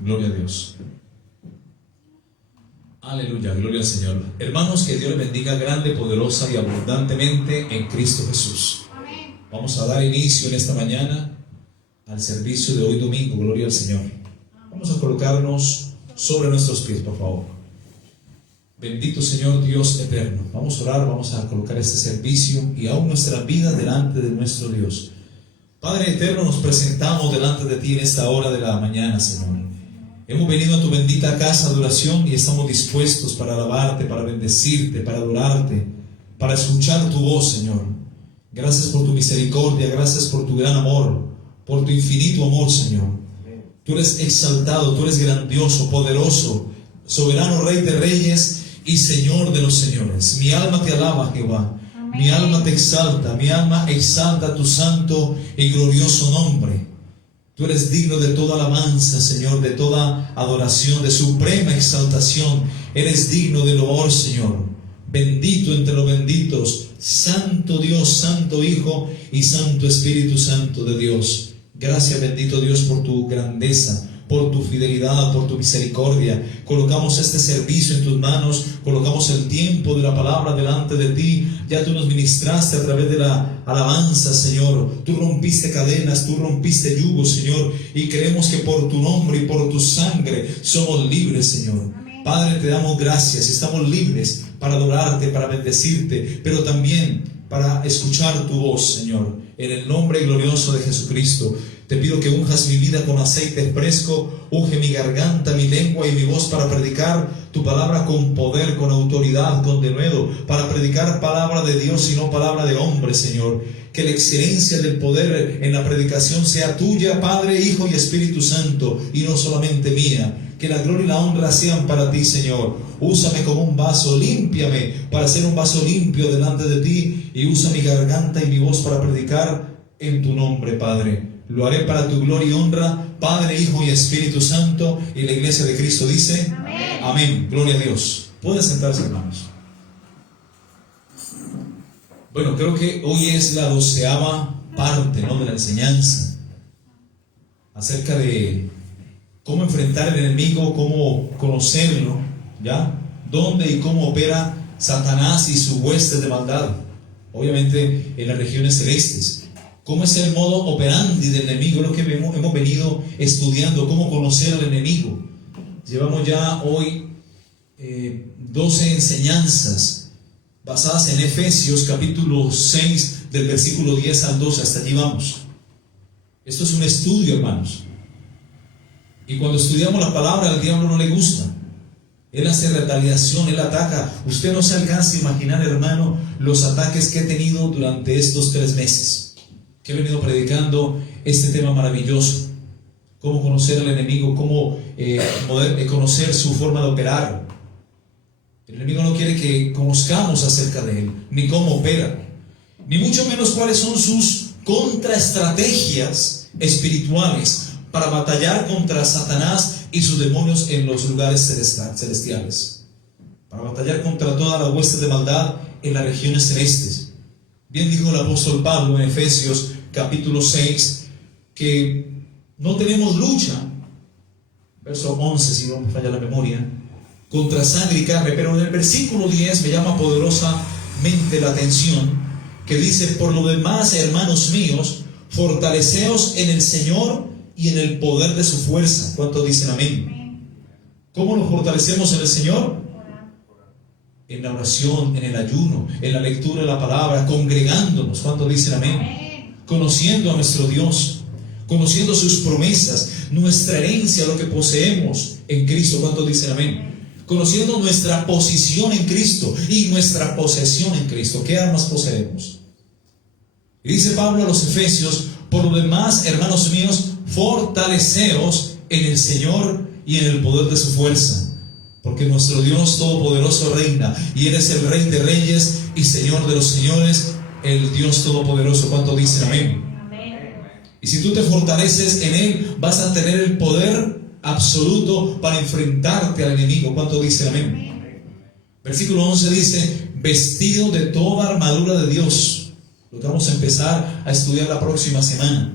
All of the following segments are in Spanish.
Gloria a Dios. Aleluya, gloria al Señor. Hermanos, que Dios les bendiga grande, poderosa y abundantemente en Cristo Jesús. Vamos a dar inicio en esta mañana al servicio de hoy domingo. Gloria al Señor. Vamos a colocarnos sobre nuestros pies, por favor. Bendito Señor Dios eterno. Vamos a orar, vamos a colocar este servicio y aún nuestra vida delante de nuestro Dios. Padre eterno, nos presentamos delante de ti en esta hora de la mañana, Señor. Hemos venido a tu bendita casa de oración y estamos dispuestos para alabarte, para bendecirte, para adorarte, para escuchar tu voz, Señor. Gracias por tu misericordia, gracias por tu gran amor, por tu infinito amor, Señor. Tú eres exaltado, tú eres grandioso, poderoso, soberano Rey de reyes y Señor de los señores. Mi alma te alaba, Jehová. Amén. Mi alma te exalta, mi alma exalta tu santo y glorioso nombre. Tú eres digno de toda alabanza, Señor, de toda adoración, de suprema exaltación. Eres digno de loor, Señor. Bendito entre los benditos, Santo Dios, Santo Hijo y Santo Espíritu Santo de Dios. Gracias, bendito Dios, por tu grandeza, por tu fidelidad, por tu misericordia. Colocamos este servicio en tus manos, colocamos el tiempo de la palabra delante de ti. Ya tú nos ministraste a través de la alabanza, Señor. Tú rompiste cadenas, tú rompiste yugos, Señor, y creemos que por tu nombre y por tu sangre somos libres, Señor. Amén. Padre, te damos gracias, estamos libres para adorarte, para bendecirte, pero también para escuchar tu voz, Señor. En el nombre glorioso de Jesucristo, te pido que unjas mi vida con aceite fresco, unge mi garganta, mi lengua y mi voz para predicar tu palabra con poder, con autoridad, con denuedo, para predicar palabra de Dios y no palabra de hombre, Señor. Que la excelencia del poder en la predicación sea tuya, Padre, Hijo y Espíritu Santo, y no solamente mía. Que la gloria y la honra sean para ti, Señor. Úsame como un vaso, límpiame para ser un vaso limpio delante de ti, y usa mi garganta y mi voz para predicar en tu nombre, Padre. Lo haré para tu gloria y honra, Padre, Hijo y Espíritu Santo. Y la iglesia de Cristo dice: amén. Amén. Gloria a Dios. Pueden sentarse, hermanos. Bueno, creo que hoy es la 12ª parte, ¿no?, de la enseñanza acerca de cómo enfrentar al enemigo, cómo conocerlo, ¿ya? Dónde y cómo opera Satanás y sus huestes de maldad, obviamente en las regiones celestes. ¿Cómo es el modo operandi del enemigo? Lo que hemos venido estudiando, cómo conocer al enemigo. Llevamos ya hoy 12 enseñanzas basadas en Efesios capítulo 6 del versículo 10 al 12, hasta allí vamos. Esto es un estudio, hermanos. Y cuando estudiamos la palabra, al diablo no le gusta. Él hace retaliación, él ataca. Usted no se alcanza a imaginar, hermano, los ataques que he tenido durante estos 3 meses. Que he venido predicando este tema maravilloso. Cómo conocer al enemigo, cómo poder conocer su forma de operar. El enemigo no quiere que conozcamos acerca de él, ni cómo opera, ni mucho menos cuáles son sus contraestrategias espirituales para batallar contra Satanás y sus demonios en los lugares celestiales, para batallar contra toda la hueste de maldad en las regiones celestes. Bien dijo el apóstol Pablo en Efesios capítulo 6 que no tenemos lucha, verso 11 si no me falla la memoria, contra sangre y carne, pero en el versículo 10 me llama poderosamente la atención, que dice: por lo demás, hermanos míos, fortaleceos en el Señor y en el poder de su fuerza. ¿Cuántos dicen amén? ¿Cómo nos fortalecemos en el Señor? En la oración, en el ayuno, en la lectura de la palabra, congregándonos. ¿Cuántos dicen amén? Conociendo a nuestro Dios, conociendo sus promesas, nuestra herencia, lo que poseemos en Cristo. ¿Cuántos dicen amén? Conociendo nuestra posición en Cristo y nuestra posesión en Cristo. ¿Qué armas poseemos? Y dice Pablo a los Efesios: por lo demás, hermanos míos, fortaleceos en el Señor y en el poder de su fuerza, porque nuestro Dios Todopoderoso reina, y Él es el Rey de reyes y Señor de los señores, el Dios Todopoderoso. ¿Cuánto dicen amén? Y si tú te fortaleces en Él, vas a tener el poder absoluto para enfrentarte al enemigo. ¿Cuánto dicen amén? Versículo 11 dice: vestido de toda armadura de Dios. Lo que vamos a empezar a estudiar la próxima semana.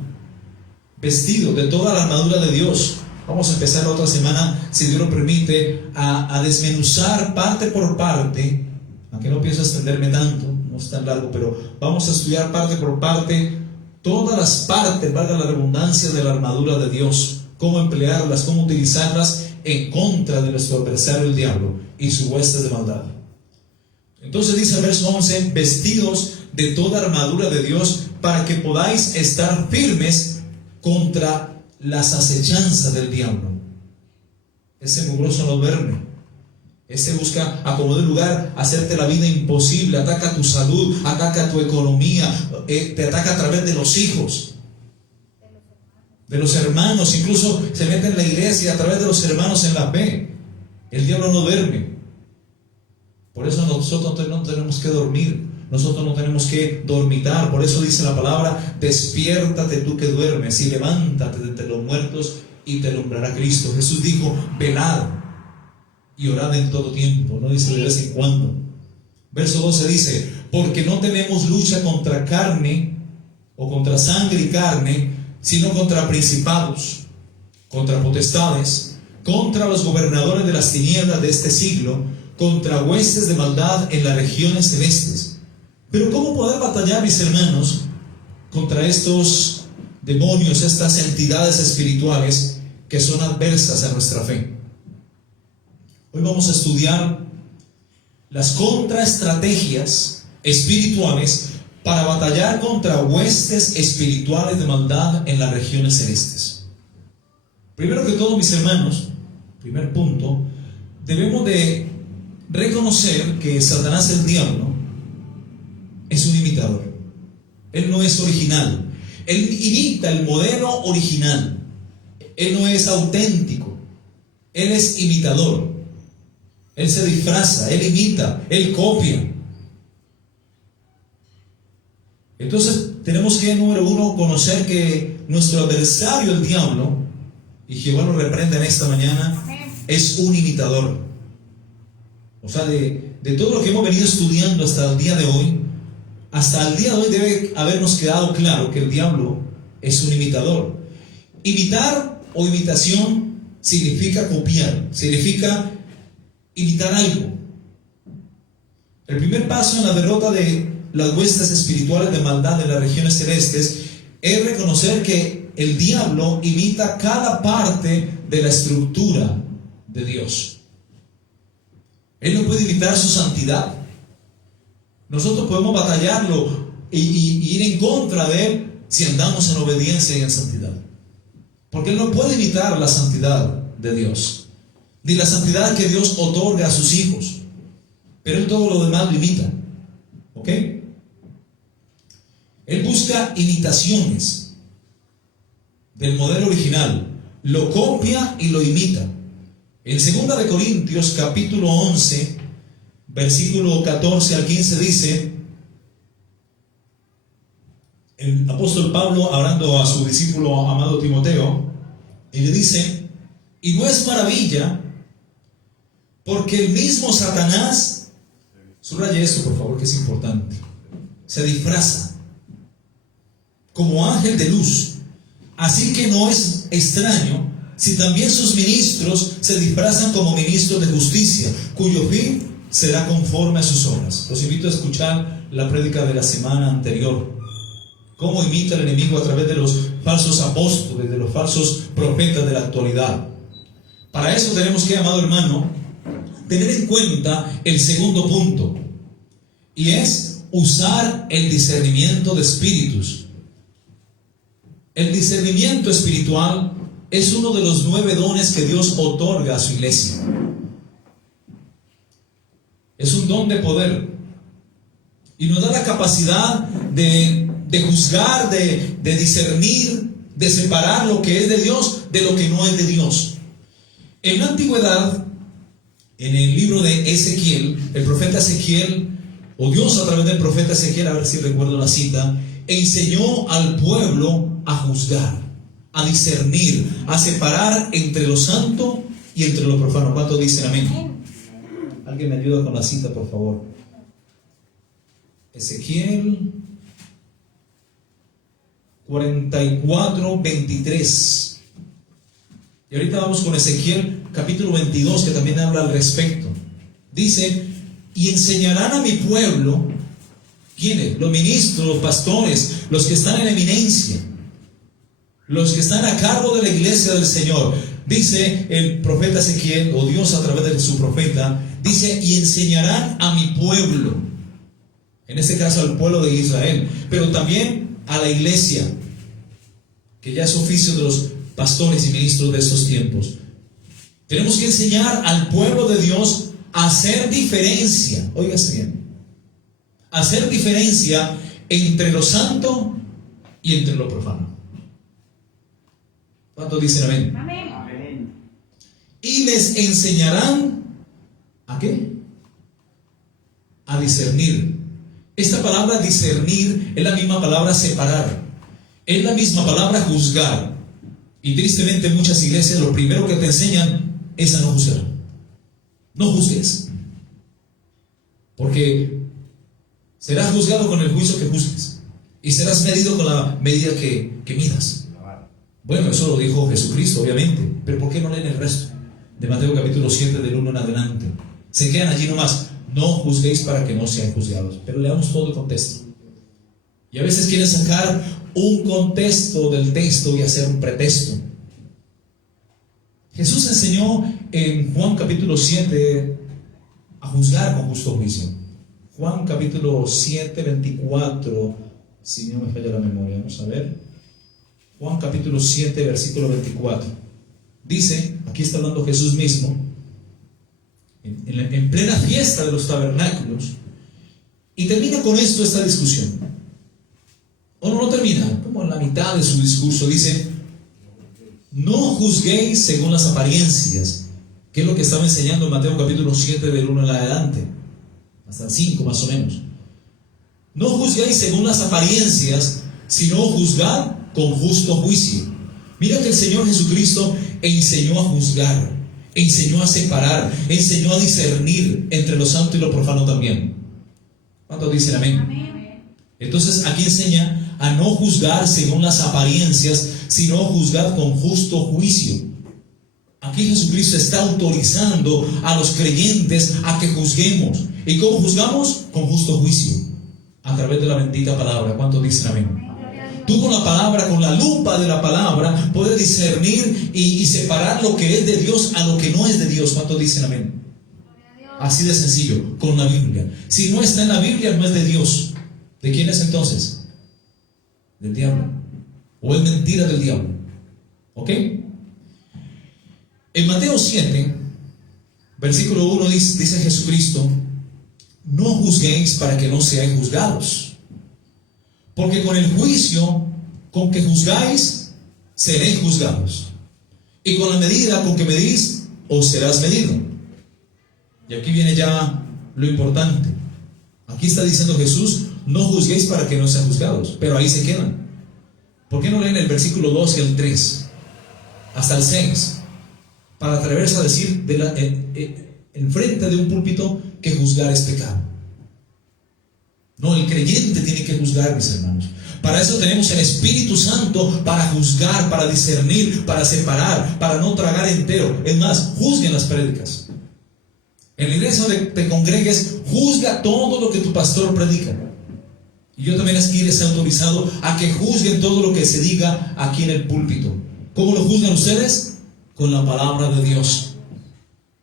Vestido de toda la armadura de Dios, Vamos a empezar la otra semana, si Dios lo permite, a desmenuzar parte por parte, aunque no pienso extenderme tanto, no es tan largo, pero vamos a estudiar parte por parte todas las partes, valga la redundancia, de la armadura de Dios, cómo emplearlas, cómo utilizarlas en contra de nuestro adversario el diablo y sus huestes de maldad. Entonces dice el verso 11, vestidos de toda armadura de Dios para que podáis estar firmes contra las acechanzas del diablo. Ese mugroso no duerme. Ese busca acomodar lugar, hacerte la vida imposible, ataca tu salud, ataca tu economía, te ataca a través de los hijos, de los hermanos, incluso se mete en la iglesia a través de los hermanos en la fe. El diablo no duerme. Por eso nosotros no tenemos que dormir, nosotros no tenemos que dormitar. Por eso dice la palabra, despiértate tú que duermes y levántate de entre los muertos y te alumbrará Cristo. Jesús dijo, velad y orad en todo tiempo, no dice de vez en cuando. Verso 12 dice, porque no tenemos lucha contra carne o contra sangre y carne, sino contra principados, contra potestades, contra los gobernadores de las tinieblas de este siglo, contra huestes de maldad en las regiones celestes. Pero ¿cómo poder batallar, mis hermanos, contra estos demonios, estas entidades espirituales que son adversas a nuestra fe? Hoy vamos a estudiar las contraestrategias espirituales para batallar contra huestes espirituales de maldad en las regiones celestes. Primero que todo, mis hermanos, primer punto, debemos de reconocer que Satanás, el diablo, es un imitador. Él no es original. Él imita el modelo original. Él no es auténtico. Él es imitador. Él se disfraza, él imita, él copia. Entonces tenemos que, número uno, conocer que nuestro adversario, el diablo, y Jehová lo reprende en esta mañana, es un imitador. O sea, de todo lo que hemos venido estudiando hasta el día de hoy, debe habernos quedado claro que el diablo es un imitador. Imitar o imitación significa copiar, significa imitar algo. El primer paso en la derrota de las huestes espirituales de maldad en las regiones celestes es reconocer que el diablo imita cada parte de la estructura de Dios. Él no puede imitar su santidad. Nosotros podemos batallarlo y ir en contra de él si andamos en obediencia y en santidad, porque él no puede imitar la santidad de Dios, ni la santidad que Dios otorga a sus hijos, pero él todo lo demás lo imita. ¿Ok? Él busca imitaciones del modelo original, lo copia y lo imita. En 2 de Corintios capítulo 11, versículo 14 al 15 dice, el apóstol Pablo hablando a su discípulo amado Timoteo, y le dice, y no es maravilla, porque el mismo Satanás, subraye eso por favor que es importante, se disfraza como ángel de luz. Así que no es extraño si también sus ministros se disfrazan como ministros de justicia, cuyo fin será conforme a sus obras. Los invito a escuchar la prédica de la semana anterior. Cómo imita el enemigo a través de los falsos apóstoles, de los falsos profetas de la actualidad. Para eso tenemos que, amado hermano, tener en cuenta el segundo punto, y es usar el discernimiento de espíritus. El discernimiento espiritual es uno de los 9 dones que Dios otorga a su iglesia. Es un don de poder y nos da la capacidad de juzgar, de discernir, de separar lo que es de Dios de lo que no es de Dios. En la antigüedad, en el libro de Ezequiel, el profeta Ezequiel, o Dios a través del profeta Ezequiel, a ver si recuerdo la cita, enseñó al pueblo a juzgar, a discernir, a separar entre lo santo y entre lo profano. ¿Cuántos dicen amén? ¿Alguien me ayuda con la cita, por favor? Ezequiel 44:23. Y ahorita vamos con Ezequiel capítulo 22, que también habla al respecto. Dice, y enseñarán a mi pueblo, ¿quiénes? Los ministros, los pastores, los que están en eminencia, los que están a cargo de la iglesia del Señor. Dice el profeta Ezequiel, o Dios a través de su profeta, dice, y enseñarán a mi pueblo, en este caso al pueblo de Israel, pero también a la iglesia, que ya es oficio de los pastores y ministros de estos tiempos. Tenemos que enseñar al pueblo de Dios a hacer diferencia, óigase bien, hacer diferencia entre lo santo y entre lo profano. ¿Cuántos dicen amén? Amén. Y les enseñarán ¿a qué? A discernir. Esta palabra discernir es la misma palabra separar, es la misma palabra juzgar. Y tristemente en muchas iglesias lo primero que te enseñan es a no juzgar. No juzgues, porque serás juzgado con el juicio que juzgues, y serás medido con la medida que midas. Bueno, eso lo dijo Jesucristo, obviamente, pero ¿por qué no leen el resto? De Mateo capítulo 7, del 1 en adelante. Se quedan allí nomás, no juzguéis para que no sean juzgados. Pero leamos todo el contexto. Y a veces quieren sacar un contexto del texto y hacer un pretexto. Jesús enseñó en Juan capítulo 7 a juzgar con justo juicio. Juan capítulo 7, 24, si no me falla la memoria, vamos a ver. Juan capítulo 7, versículo 24. Dice, aquí está hablando Jesús mismo, en plena fiesta de los tabernáculos, y termina con esto esta discusión. O no termina, como en la mitad de su discurso, dice, no juzguéis según las apariencias, que es lo que estaba enseñando en Mateo capítulo 7 del 1 en adelante, hasta el 5 más o menos. No juzguéis según las apariencias, sino juzgad con justo juicio. Mira que el Señor Jesucristo enseñó a juzgar, enseñó a separar, enseñó a discernir entre lo santo y lo profano también. ¿Cuántos dicen amén? Amén. Entonces aquí enseña a no juzgar según las apariencias, sino juzgar con justo juicio. Aquí Jesucristo está autorizando a los creyentes a que juzguemos. ¿Y cómo juzgamos? Con justo juicio, a través de la bendita palabra. ¿Cuántos dicen amén? Tú con la palabra, con la lupa de la palabra, puedes discernir y separar lo que es de Dios a lo que no es de Dios. ¿Cuántos dicen amén? Así de sencillo, con la Biblia. Si no está en la Biblia, no es de Dios. ¿De quién es entonces? Del diablo. O es mentira del diablo. ¿Ok? En Mateo 7, versículo 1 dice Jesucristo, no juzguéis para que no seáis juzgados. Porque con el juicio con que juzgáis, seréis juzgados. Y con la medida con que medís, os serás medido. Y aquí viene ya lo importante. Aquí está diciendo Jesús, no juzguéis para que no sean juzgados. Pero ahí se quedan. ¿Por qué no leen el versículo 2 y el 3? Hasta el 6. Para atreverse a decir enfrente de un púlpito que juzgar es pecado. No, el creyente tiene que juzgar, mis hermanos. Para eso tenemos el Espíritu Santo, para juzgar, para discernir, para separar, para no tragar entero. Es más, juzguen las prédicas. En la iglesia donde te congregues, juzga todo lo que tu pastor predica. Y yo también aquí les he autorizado a que juzguen todo lo que se diga aquí en el púlpito. ¿Cómo lo juzgan ustedes? Con la palabra de Dios.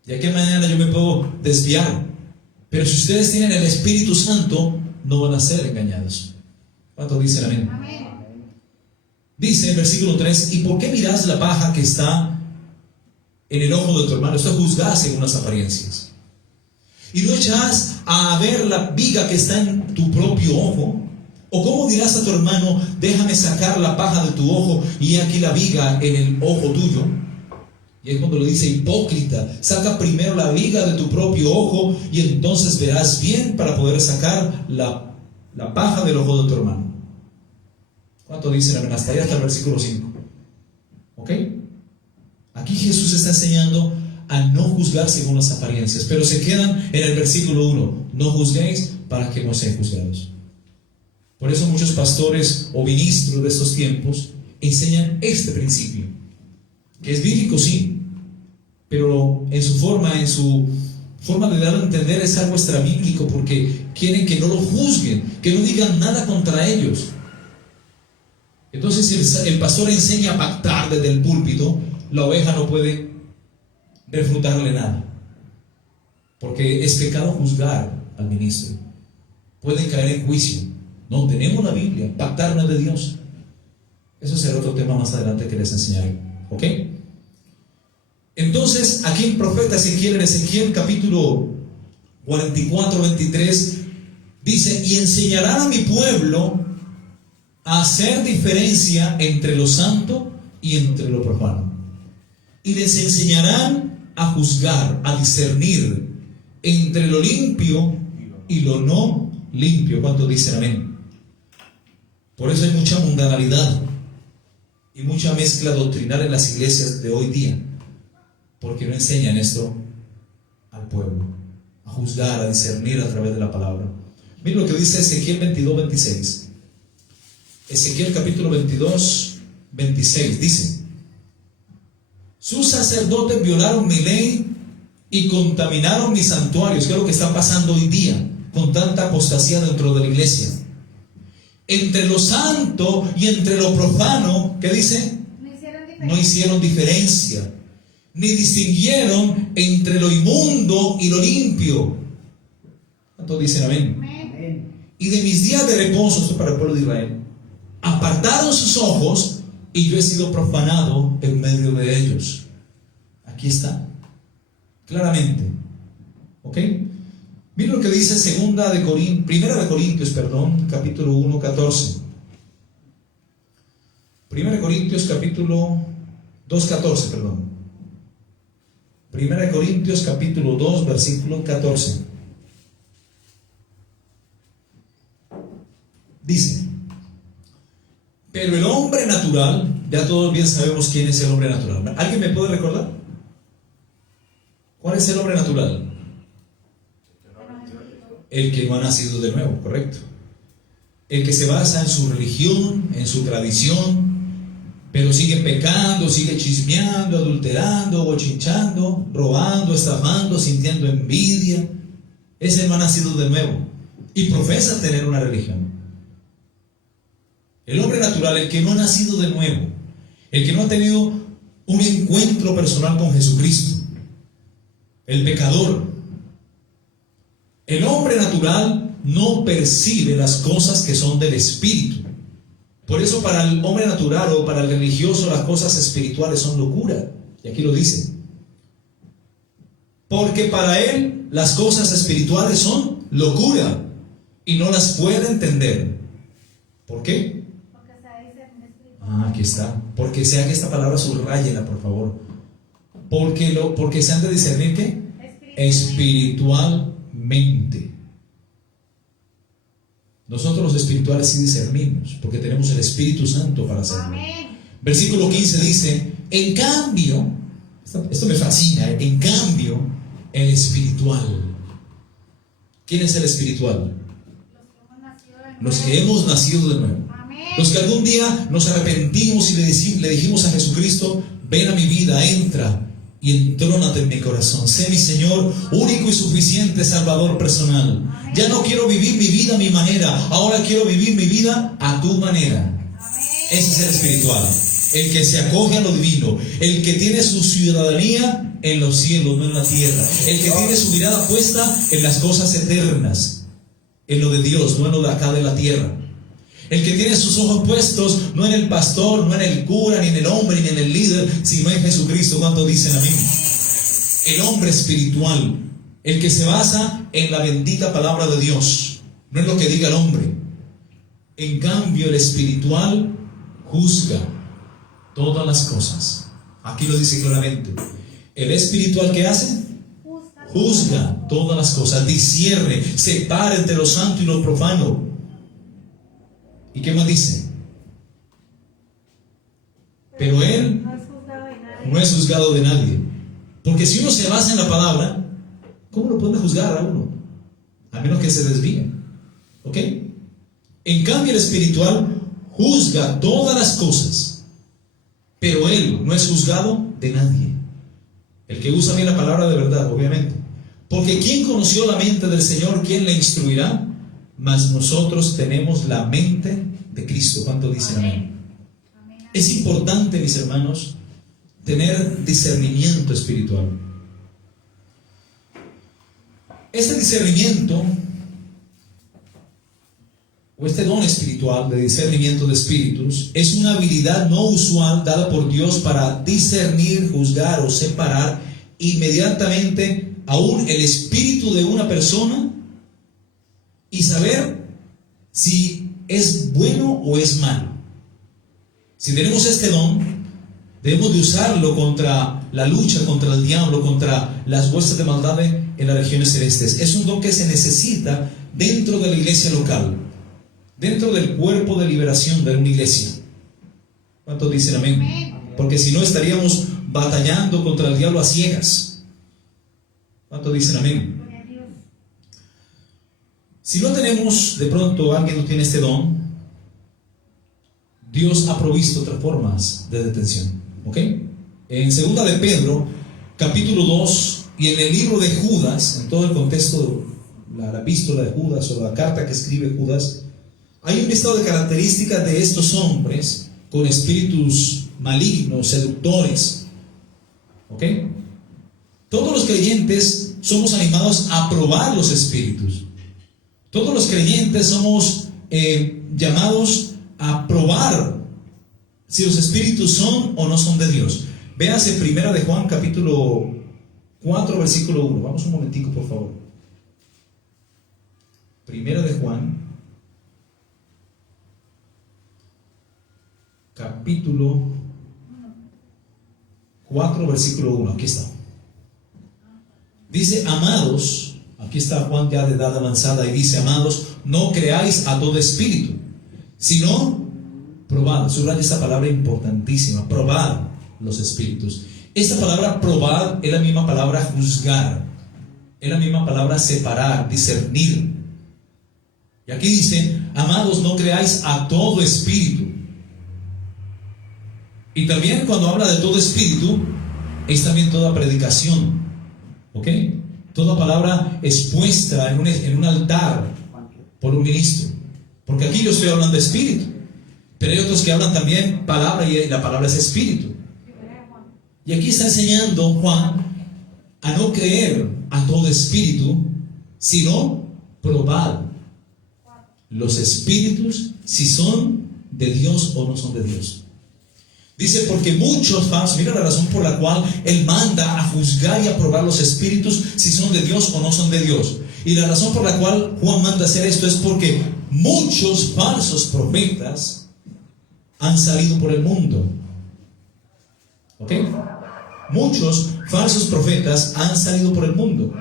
Y aquí mañana yo me puedo desviar. Pero si ustedes tienen el Espíritu Santo, no van a ser engañados. ¿Cuántos dicen amén? Amén. Dice el versículo 3, ¿y por qué miras la paja que está en el ojo de tu hermano? Esto juzgás según las apariencias. Y no echas a ver la viga que está en tu propio ojo. ¿O cómo dirás a tu hermano, déjame sacar la paja de tu ojo y he aquí la viga en el ojo tuyo? Y es cuando lo dice, hipócrita, saca primero la viga de tu propio ojo y entonces verás bien para poder sacar la paja del ojo de tu hermano. ¿Cuánto dicen amén? Hasta allá, hasta el versículo 5. ¿Ok? Aquí Jesús está enseñando a no juzgar según las apariencias, pero se quedan en el versículo 1. No juzguéis para que no sean juzgados. Por eso muchos pastores o ministros de estos tiempos enseñan este principio. que es bíblico, sí, pero en su forma de dar a entender es algo extrabíblico, porque quieren que no lo juzguen, que no digan nada contra ellos. Entonces, si el pastor enseña a pactar desde el púlpito, la oveja no puede refutarle nada, porque es pecado juzgar al ministro. Pueden caer en juicio. No, tenemos la Biblia, pactar no es de Dios. Eso será otro tema más adelante que les enseñaré. ¿Ok? Entonces, aquí el profeta Ezequiel, en Ezequiel capítulo 44, 23, dice: y enseñarán a mi pueblo a hacer diferencia entre lo santo y entre lo profano. Y les enseñarán a juzgar, a discernir entre lo limpio y lo no limpio. ¿Cuántos dicen amén? Por eso hay mucha mundanalidad y mucha mezcla doctrinal en las iglesias de hoy día, porque no enseñan esto al pueblo, a juzgar, a discernir a través de la palabra. Miren lo que dice Ezequiel 22, 26. Ezequiel capítulo 22, 26 dice: sus sacerdotes violaron mi ley y contaminaron mis santuarios. ¿Qué es lo que está pasando hoy día con tanta apostasía dentro de la iglesia? Entre lo santo y entre lo profano, ¿qué dice? No hicieron diferencia, ni distinguieron entre lo inmundo y lo limpio. ¿Cuántos dicen amén? Amén. Y de mis días de reposo, esto para el pueblo de Israel, apartaron sus ojos, y yo he sido profanado en medio de ellos. Aquí está, claramente. ¿Ok? Mira lo que dice Primera de Corintios, capítulo 1, 14. Primera de Corintios, capítulo 2, 14, perdón. Primera de Corintios, capítulo 2, versículo 14. Dice: pero el hombre natural, ya todos bien sabemos quién es el hombre natural. ¿Alguien me puede recordar? ¿Cuál es el hombre natural? El que no ha nacido de nuevo, correcto. El que se basa en su religión, en su tradición, pero sigue pecando, sigue chismeando, adulterando, bochinchando, robando, estafando, sintiendo envidia. Ese no ha nacido de nuevo y profesa tener una religión. El hombre natural, el que no ha nacido de nuevo, el que no ha tenido un encuentro personal con Jesucristo, el pecador. El hombre natural no percibe las cosas que son del Espíritu. Por eso para el hombre natural o para el religioso las cosas espirituales son locura. Y aquí lo dice. Porque para él las cosas espirituales son locura y no las puede entender. ¿Por qué? Aquí está. Porque sea que esta palabra subrayela, por favor. Porque se han de discernir ¿qué? Espiritualmente. Nosotros los espirituales sí discernimos, porque tenemos el Espíritu Santo para hacerlo. Amén. Versículo 15 dice: en cambio, esto me fascina, en cambio, el espiritual. ¿Quién es el espiritual? Los que hemos nacido de nuevo. Los que algún día nos arrepentimos y le dijimos a Jesucristo: ven a mi vida, entra y entrónate en mi corazón. Sé mi Señor, único y suficiente Salvador personal. Ya no quiero vivir mi vida a mi manera, ahora quiero vivir mi vida a tu manera. Ese es el espiritual, el que se acoge a lo divino, el que tiene su ciudadanía en los cielos, no en la tierra, el que tiene su mirada puesta en las cosas eternas, en lo de Dios, no en lo de acá de la tierra. El que tiene sus ojos puestos no en el pastor, no en el cura, ni en el hombre, ni en el líder, sino en Jesucristo. ¿Cuántos dicen amén? El hombre espiritual, el que se basa en la bendita palabra de Dios, no en lo que diga el hombre. En cambio, el espiritual juzga todas las cosas. Aquí lo dice claramente. El espiritual, ¿qué hace? Juzga todas las cosas, discierne, separa entre lo santo y lo profano. ¿Y qué más dice? Pero él no es juzgado de nadie. Porque si uno se basa en la palabra, ¿cómo lo puede juzgar a uno? A menos que se desvíe. ¿Ok? En cambio, el espiritual juzga todas las cosas. pero él no es juzgado de nadie. El que usa bien la palabra de verdad, obviamente. Porque ¿quién conoció la mente del Señor? ¿Quién le instruirá? Mas nosotros tenemos la mente de Cristo. ¿Cuánto dicen amén? Es importante, mis hermanos, tener discernimiento espiritual. Este discernimiento, o este don espiritual de discernimiento de espíritus, es una habilidad no usual dada por Dios para discernir, juzgar o separar inmediatamente aún el espíritu de una persona y saber si es bueno o es malo. Si tenemos este don, debemos de usarlo contra la lucha contra el diablo, contra las huestes de maldad en las regiones celestes. Es un don que se necesita dentro de la iglesia local, dentro del cuerpo de liberación de una iglesia. ¿Cuántos dicen amén? Porque si no estaríamos batallando contra el diablo a ciegas. ¿Cuántos dicen amén? Si no tenemos, de pronto alguien no tiene este don, Dios ha provisto otras formas de detención. ¿Ok? En 2 de Pedro, capítulo 2, y en el libro de Judas, en todo el contexto, la epístola de Judas o la carta que escribe Judas, hay un listado de características de estos hombres con espíritus malignos, seductores. ¿Ok? Todos los creyentes somos animados a probar los espíritus. Todos los creyentes somos llamados a probar si los espíritus son o no son de Dios. Véase 1 de Juan capítulo 4 versículo 1. Vamos un momentico, por favor. 1 de Juan capítulo 4 versículo 1. Aquí está. Dice: amados, aquí está Juan ya de edad avanzada, y dice: amados, no creáis a todo espíritu, sino probad. Subraya esta palabra importantísima: probad los espíritus. Esta palabra probad es la misma palabra juzgar, es la misma palabra separar, discernir. Y aquí dice: amados, no creáis a todo espíritu. Y también cuando habla de todo espíritu, es también toda predicación. ¿Ok? Toda palabra expuesta en un altar por un ministro. Porque aquí yo estoy hablando de espíritu, pero hay otros que hablan también palabra, y la palabra es espíritu. Y aquí está enseñando Juan a no creer a todo espíritu, sino probad los espíritus si son de Dios o no son de Dios. Dice: porque muchos falsos, mira la razón por la cual Él manda a juzgar y a probar los espíritus si son de Dios o no son de Dios. Y la razón por la cual Juan manda hacer esto es porque muchos falsos profetas han salido por el mundo. ¿Ok? Muchos falsos profetas han salido por el mundo.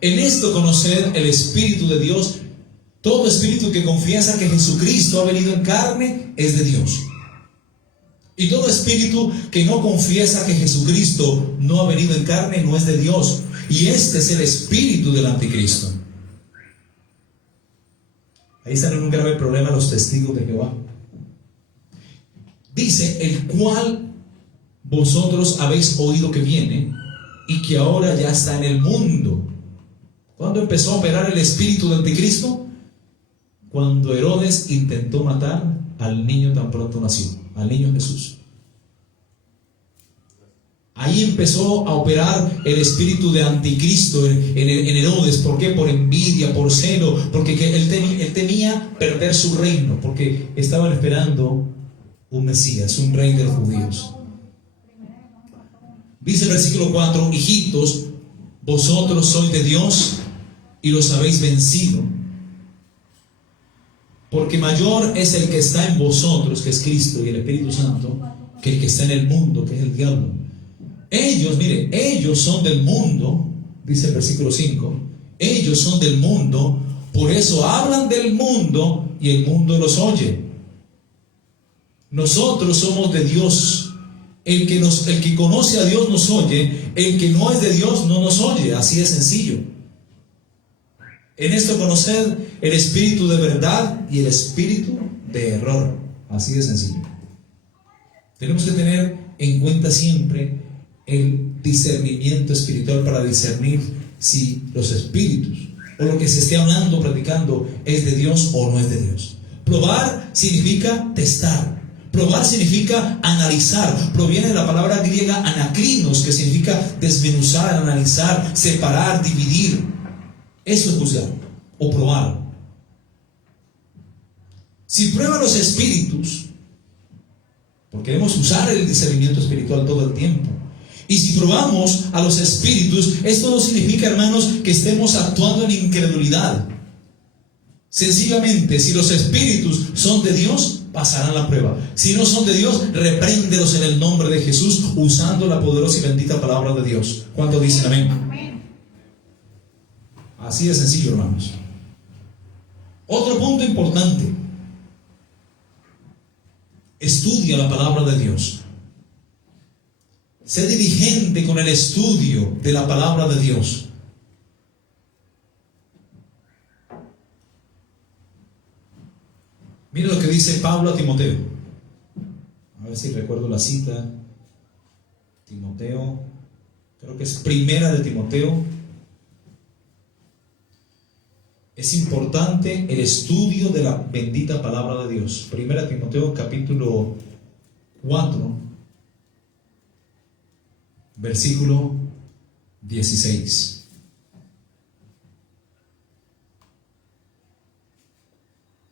En esto conocer el Espíritu de Dios. Todo espíritu que confiesa que Jesucristo ha venido en carne es de Dios. Y todo espíritu que no confiesa que Jesucristo no ha venido en carne no es de Dios. Y este es el espíritu del anticristo. Ahí están en un grave problema los testigos de Jehová. Dice: el cual vosotros habéis oído que viene y que ahora ya está en el mundo. ¿Cuándo empezó a operar el espíritu del anticristo? Cuando Herodes intentó matar al niño tan pronto nació, al niño Jesús. Ahí empezó a operar el espíritu de anticristo en Herodes. ¿Por qué? Por envidia, por celo, porque él temía perder su reino, porque estaban esperando un Mesías, un rey de los judíos. Dice el versículo 4: hijitos, vosotros sois de Dios y los habéis vencido, porque mayor es el que está en vosotros, que es Cristo y el Espíritu Santo, que el que está en el mundo, que es el diablo. Ellos, mire, ellos son del mundo, dice el versículo 5, ellos son del mundo, por eso hablan del mundo y el mundo los oye. Nosotros somos de Dios. El que conoce a Dios nos oye, el que no es de Dios no nos oye. Así de sencillo. En esto conoced el espíritu de verdad y el espíritu de error. Así de sencillo. Tenemos que tener en cuenta siempre el discernimiento espiritual para discernir si los espíritus o lo que se esté hablando, practicando, es de Dios o no es de Dios. Probar significa testar. Probar significa analizar. Proviene de la palabra griega anakrinos, que significa desmenuzar, analizar, separar, dividir. Eso es juzgar o probar. Si prueba los espíritus, porque debemos usar el discernimiento espiritual todo el tiempo, y si probamos a los espíritus, esto no significa, hermanos, que estemos actuando en incredulidad. Sencillamente, si los espíritus son de Dios, pasarán la prueba. Si no son de Dios, repréndelos en el nombre de Jesús, usando la poderosa y bendita palabra de Dios. ¿Cuántos dicen amén? Así de sencillo, hermanos. Otro punto importante: estudia la palabra de Dios. Sé diligente con el estudio de la palabra de Dios. Mira lo que dice Pablo a Timoteo. A ver si recuerdo la cita. Timoteo, creo que es primera de Timoteo. Es importante el estudio de la bendita palabra de Dios. Primera de Timoteo, capítulo 4, versículo 16.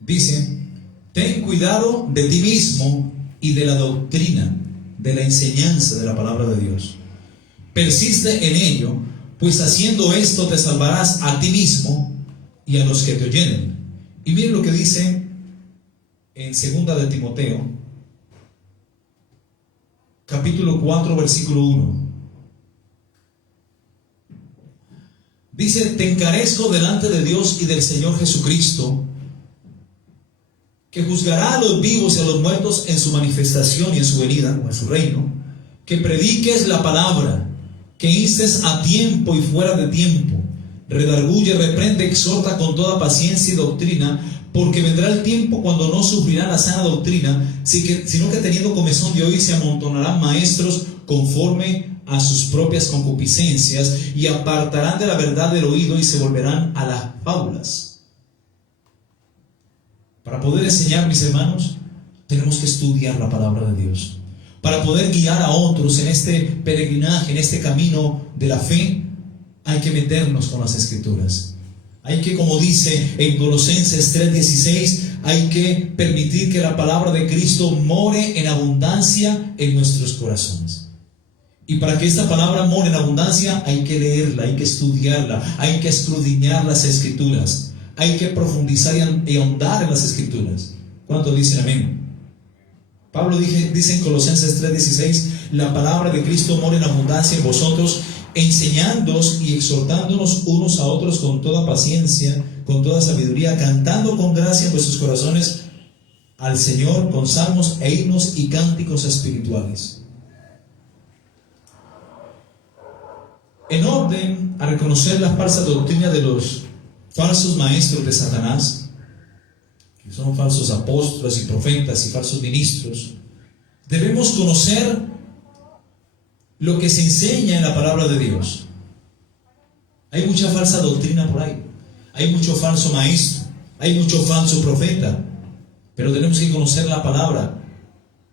Dice: ten cuidado de ti mismo y de la doctrina, de la enseñanza de la palabra de Dios. Persiste en ello, pues haciendo esto te salvarás a ti mismo y a los que te oyeren. Y miren lo que dice en segunda de Timoteo, capítulo 4, versículo 1. Dice: te encarezco delante de Dios y del Señor Jesucristo, que juzgará a los vivos y a los muertos en su manifestación y en su venida, o en su reino, que prediques la palabra, que instes a tiempo y fuera de tiempo, redarguye, reprende, exhorta con toda paciencia y doctrina, porque vendrá el tiempo cuando no sufrirán la sana doctrina, sino que teniendo comezón de oír se amontonarán maestros conforme a sus propias concupiscencias, y apartarán de la verdad del oído y se volverán a las fábulas. Para poder enseñar, mis hermanos, tenemos que estudiar la palabra de Dios. Para poder guiar a otros en este peregrinaje, en este camino de la fe, hay que meternos con las Escrituras. Hay que, como dice en Colosenses 3:16, hay que permitir que la palabra de Cristo more en abundancia en nuestros corazones. Y para que esta palabra more en abundancia, hay que leerla, hay que estudiarla, hay que escudriñar las Escrituras. Hay que profundizar y ahondar en las Escrituras. ¿Cuántos dicen amén? Pablo dice en Colosenses 3:16: la palabra de Cristo mora en abundancia en vosotros, enseñándoos y exhortándonos unos a otros con toda paciencia, con toda sabiduría, cantando con gracia en vuestros corazones al Señor con salmos e himnos y cánticos espirituales. En orden a reconocer la falsa doctrina de los falsos maestros de Satanás, que son falsos apóstoles y profetas y falsos ministros, debemos conocer lo que se enseña en la palabra de Dios. Hay mucha falsa doctrina por ahí, hay mucho falso maestro, hay mucho falso profeta, pero tenemos que conocer la palabra,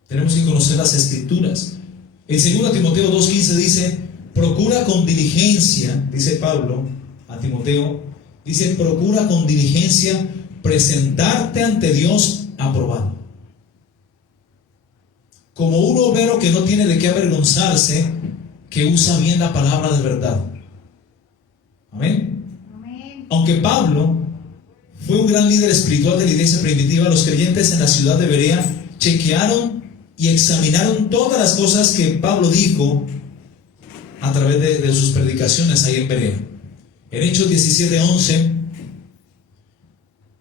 tenemos que conocer las Escrituras. En 2 Timoteo 2:15 dice: procura con diligencia, dice Pablo a Timoteo, dice: procura con diligencia presentarte ante Dios aprobado, como un obrero que no tiene de qué avergonzarse, que usa bien la palabra de verdad. Amén. Amén. Aunque Pablo fue un gran líder espiritual de la iglesia primitiva, los creyentes en la ciudad de Berea chequearon y examinaron todas las cosas que Pablo dijo a través de sus predicaciones ahí en Berea. En Hechos 17:11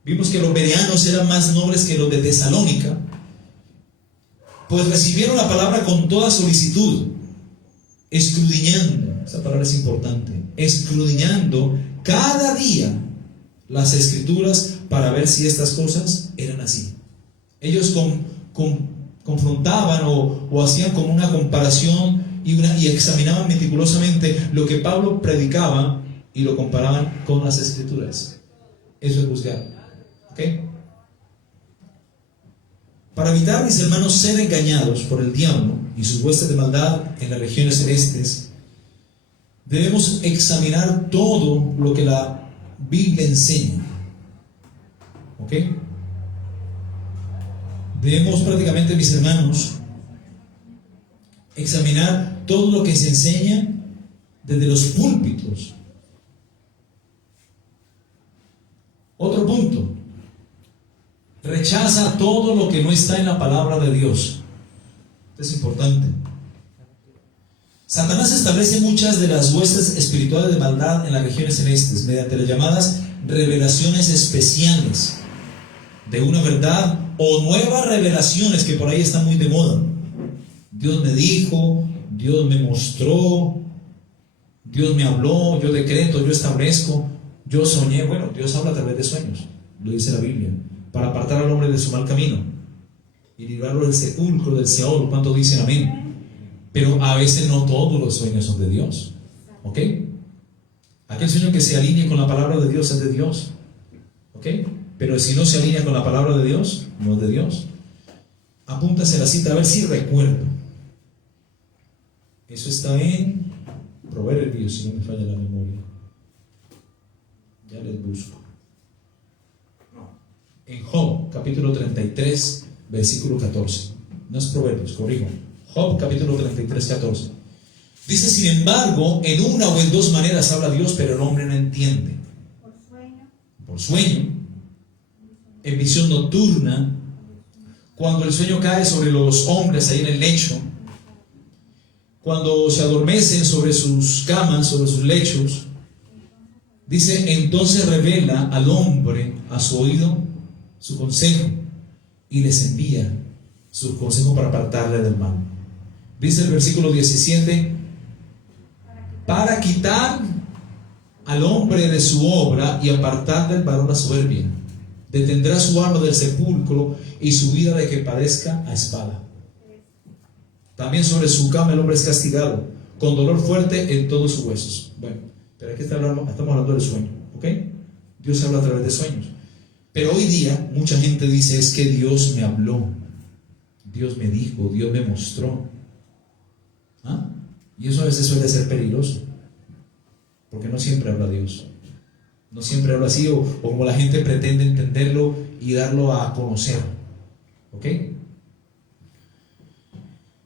vimos que los bereanos eran más nobles que los de Tesalónica, pues recibieron la palabra con toda solicitud, escudriñando, esa palabra es importante, escudriñando cada día las Escrituras para ver si estas cosas eran así. Ellos con confrontaban o hacían como una comparación y examinaban meticulosamente lo que Pablo predicaba y lo comparaban con las Escrituras. Eso es juzgar. ¿Ok? Para evitar, mis hermanos, ser engañados por el diablo y sus huestes de maldad en las regiones celestes, debemos examinar todo lo que la Biblia enseña. ¿Ok? Debemos prácticamente, mis hermanos, examinar todo lo que se enseña desde los púlpitos. Otro punto: rechaza todo lo que no está en la palabra de Dios. Esto es importante. Satanás establece muchas de las huestes espirituales de maldad en las regiones celestes mediante las llamadas revelaciones especiales de una verdad o nuevas revelaciones que por ahí están muy de moda. Dios me dijo, Dios me mostró, Dios me habló, yo decreto, yo establezco, yo soñé. Bueno, Dios habla a través de sueños, lo dice la Biblia, para apartar al hombre de su mal camino y librarlo del sepulcro, del Seol. ¿Cuántos dicen amén? Pero a veces no todos los sueños son de Dios. ¿Ok? Aquel sueño que se alinee con la palabra de Dios es de Dios. ¿Ok? Pero si no se alinea con la palabra de Dios, no es de Dios. Apúntase la cita a ver si recuerdo. Eso está en Proverbios, si no me falla la memoria. Ya les busco. En Job, capítulo 33, versículo 14. No es Proverbios, corrijo. Job, capítulo 33, 14. Dice: sin embargo, en una o en dos maneras habla Dios, pero el hombre no entiende. Por sueño, en visión nocturna, cuando el sueño cae sobre los hombres ahí en el lecho, cuando se adormecen sobre sus camas, sobre sus lechos. Dice: entonces revela al hombre a su oído su consejo y les envía su consejo para apartarle del mal. Dice el versículo 17: para quitar al hombre de su obra y apartar del varón la soberbia, detendrá su alma del sepulcro y su vida de que padezca a espada. También sobre su cama el hombre es castigado, con dolor fuerte en todos sus huesos. Bueno, pero aquí estamos hablando del sueño, ¿ok? Dios habla a través de sueños. Pero hoy día mucha gente dice: es que Dios me habló, Dios me dijo, Dios me mostró. ¿Ah? Y eso a veces suele ser peligroso, porque no siempre habla Dios. No siempre habla así, o como la gente pretende entenderlo y darlo a conocer. ¿Ok?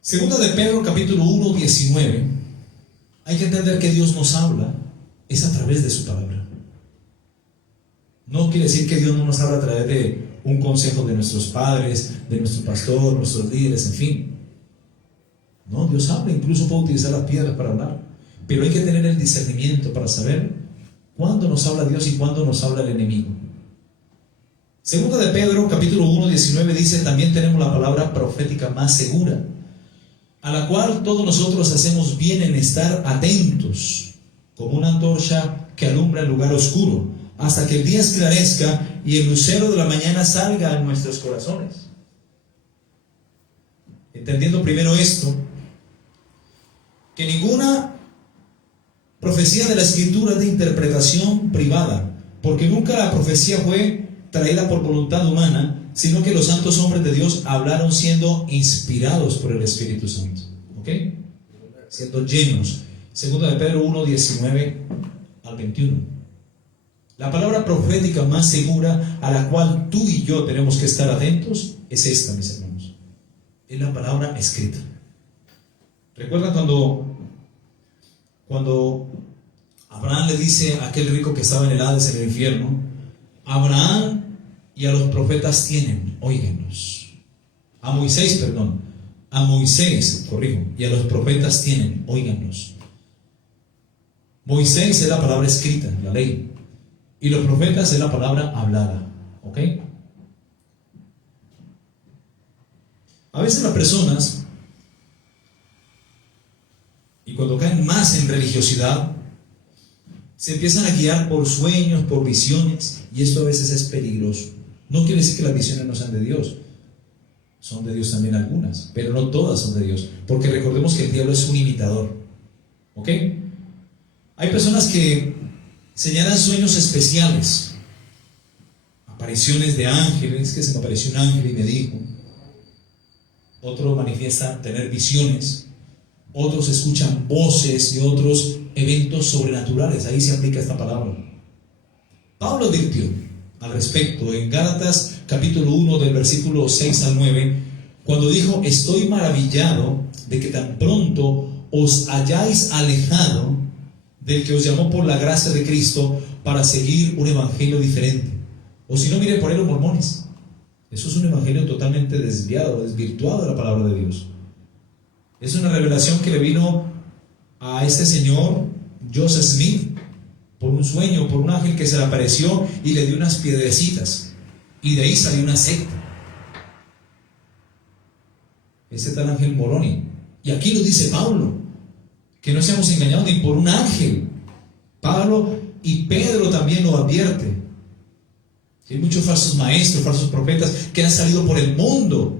Segunda de Pedro, capítulo 1, 19. Hay que entender que Dios nos habla es a través de su palabra. No quiere decir que Dios no nos habla a través de un consejo de nuestros padres, de nuestro pastor, nuestros líderes, en fin. No, Dios habla, incluso puede utilizar las piedras para hablar. Pero hay que tener el discernimiento para saber cuándo nos habla Dios y cuándo nos habla el enemigo. Segunda de Pedro, capítulo 1, 19 dice: también tenemos la palabra profética más segura, a la cual todos nosotros hacemos bien en estar atentos, como una antorcha que alumbra el lugar oscuro, hasta que el día esclarezca y el lucero de la mañana salga en nuestros corazones. Entendiendo primero esto, que ninguna profecía de la Escritura es de interpretación privada, porque nunca la profecía fue traída por voluntad humana, sino que los santos hombres de Dios hablaron siendo inspirados por el Espíritu Santo. ¿Ok? Siendo llenos. Segunda de Pedro 1, 19 al 21. La palabra profética más segura a la cual tú y yo tenemos que estar atentos es esta, mis hermanos. Es la palabra escrita. ¿Recuerdan cuando Abraham le dice a aquel rico que estaba en el Hades, en el infierno: Abraham y a los profetas tienen, óiganlos. A Moisés, y a los profetas tienen, óiganlos. Moisés es la palabra escrita, la ley, y los profetas es la palabra hablada. ¿Ok? A veces las personas, y cuando caen más en religiosidad, se empiezan a guiar por sueños, por visiones, y esto a veces es peligroso. No quiere decir que las visiones no sean de Dios. Son de Dios también algunas, pero no todas son de Dios, porque recordemos que el diablo es un imitador. ¿Ok? Hay personas que señalan sueños especiales, apariciones de ángeles, que se me apareció un ángel y me dijo. Otros manifiestan tener visiones, otros escuchan voces y otros eventos sobrenaturales. Ahí se aplica esta palabra. Pablo advirtió al respecto en Gálatas capítulo 1 del versículo 6 al 9, cuando dijo: estoy maravillado de que tan pronto os hayáis alejado del que os llamó por la gracia de Cristo para seguir un evangelio diferente. O si no, mire por ahí los mormones. Eso es un evangelio totalmente desviado, desvirtuado de la palabra de Dios. Es una revelación que le vino a este señor Joseph Smith por un sueño, por un ángel que se le apareció y le dio unas piedrecitas, y de ahí salió una secta. Ese tal ángel Moroni. Y aquí lo dice Pablo, que no seamos engañados ni por un ángel. Pablo y Pedro también lo advierte. Hay muchos falsos maestros, falsos profetas que han salido por el mundo.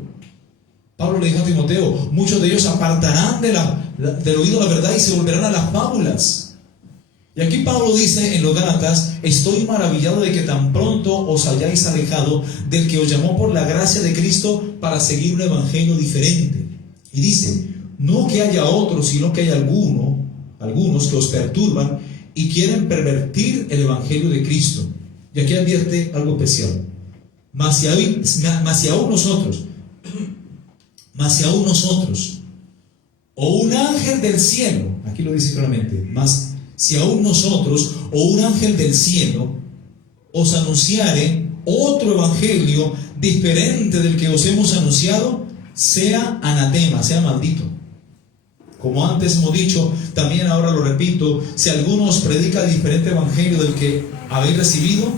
Pablo le dijo a Timoteo: muchos de ellos apartarán del oído la verdad y se volverán a las fábulas. Y aquí Pablo dice en los Gálatas: estoy maravillado de que tan pronto os hayáis alejado del que os llamó por la gracia de Cristo para seguir un evangelio diferente. Y dice: no que haya otros, sino que hay algunos que os perturban y quieren pervertir el evangelio de Cristo. Y aquí advierte algo especial. Mas si aún nosotros, o un ángel del cielo, aquí lo dice claramente, mas si aún nosotros, o un ángel del cielo, os anunciare otro evangelio diferente del que os hemos anunciado, sea anatema, sea maldito. Como antes hemos dicho, también ahora lo repito: si alguno os predica diferente evangelio del que habéis recibido,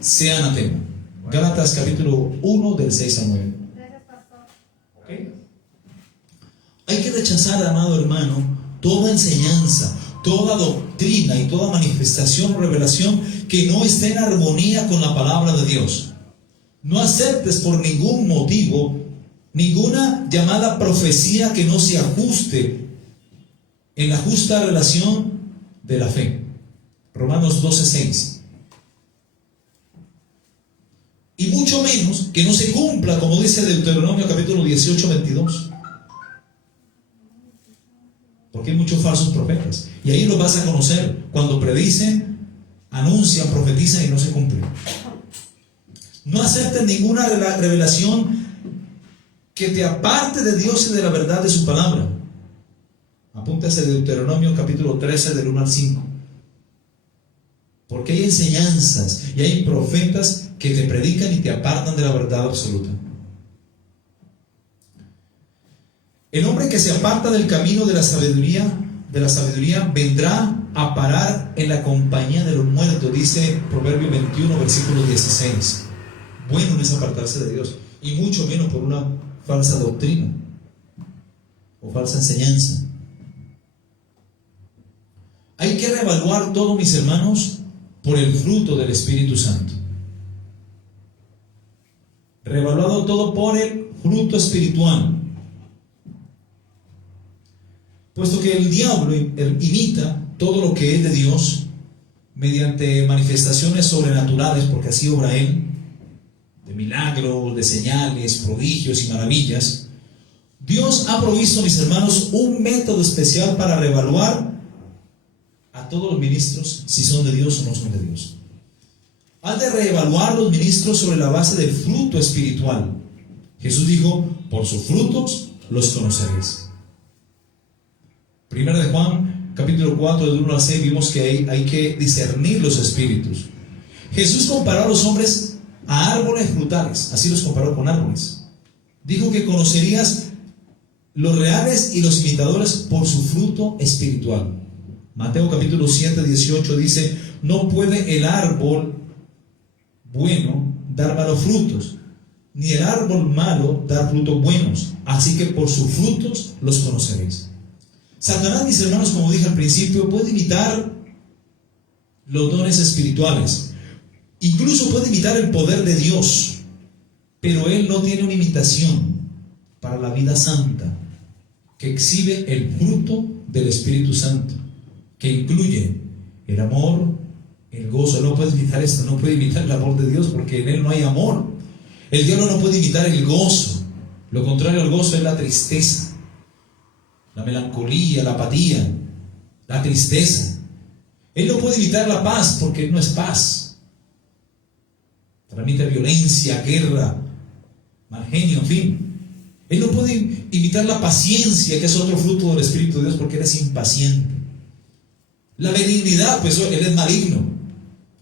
sea anatema. Gálatas capítulo 1 del 6 al 9. ¿Okay? Hay que rechazar, amado hermano, toda enseñanza, toda doctrina y toda manifestación o revelación que no esté en armonía con la palabra de Dios. No aceptes por ningún motivo ninguna llamada profecía que no se ajuste en la justa relación de la fe. Romanos 12:6. Y mucho menos que no se cumpla, como dice Deuteronomio capítulo 18:22. Porque hay muchos falsos profetas. Y ahí los vas a conocer. Cuando predicen, anuncian, profetizan y no se cumplen. No acepten ninguna revelación que te aparte de Dios y de la verdad de su palabra. Apúntase Deuteronomio capítulo 13 del 1 al 5. Porque hay enseñanzas y hay profetas que te predican y te apartan de la verdad absoluta. El hombre que se aparta del camino de la sabiduría vendrá a parar en la compañía de los muertos, dice Proverbio 21, versículo 16. Bueno no es apartarse de Dios, y mucho menos por una falsa doctrina o falsa enseñanza. Hay que reevaluar todo, mis hermanos, por el fruto del Espíritu Santo. Reevaluado todo por el fruto espiritual. Puesto que el diablo imita todo lo que es de Dios mediante manifestaciones sobrenaturales, porque así obra él, de milagros, de señales, prodigios y maravillas. Dios ha provisto, mis hermanos, un método especial para reevaluar a todos los ministros si son de Dios o no son de Dios. Has de reevaluar los ministros sobre la base del fruto espiritual. Jesús dijo: por sus frutos los conoceréis. Primera de Juan, capítulo 4, del 1 al 6, vimos que hay que discernir los espíritus. Jesús comparó a los hombres a árboles frutales, así los comparó con árboles. Dijo que conocerías los reales y los imitadores por su fruto espiritual. Mateo capítulo 7, 18 dice: no puede el árbol bueno dar malos frutos, ni el árbol malo dar frutos buenos, así que por sus frutos los conoceréis. Satanás, mis hermanos, como dije al principio, puede imitar los dones espirituales, incluso puede imitar el poder de Dios, pero él no tiene una imitación, para la vida santa, que exhibe el fruto del Espíritu Santo, que incluye el amor, el gozo. No puede imitar esto, no puede imitar el amor de Dios, porque en Él no hay amor. El diablo no puede imitar el gozo. Lo contrario al gozo es la tristeza, la melancolía, la apatía, la tristeza. Él no puede imitar la paz, porque Él no es paz. Transmite violencia, guerra, mal genio, en fin. Él no puede imitar la paciencia, que es otro fruto del Espíritu de Dios, porque Él es impaciente. La benignidad, pues Él es maligno.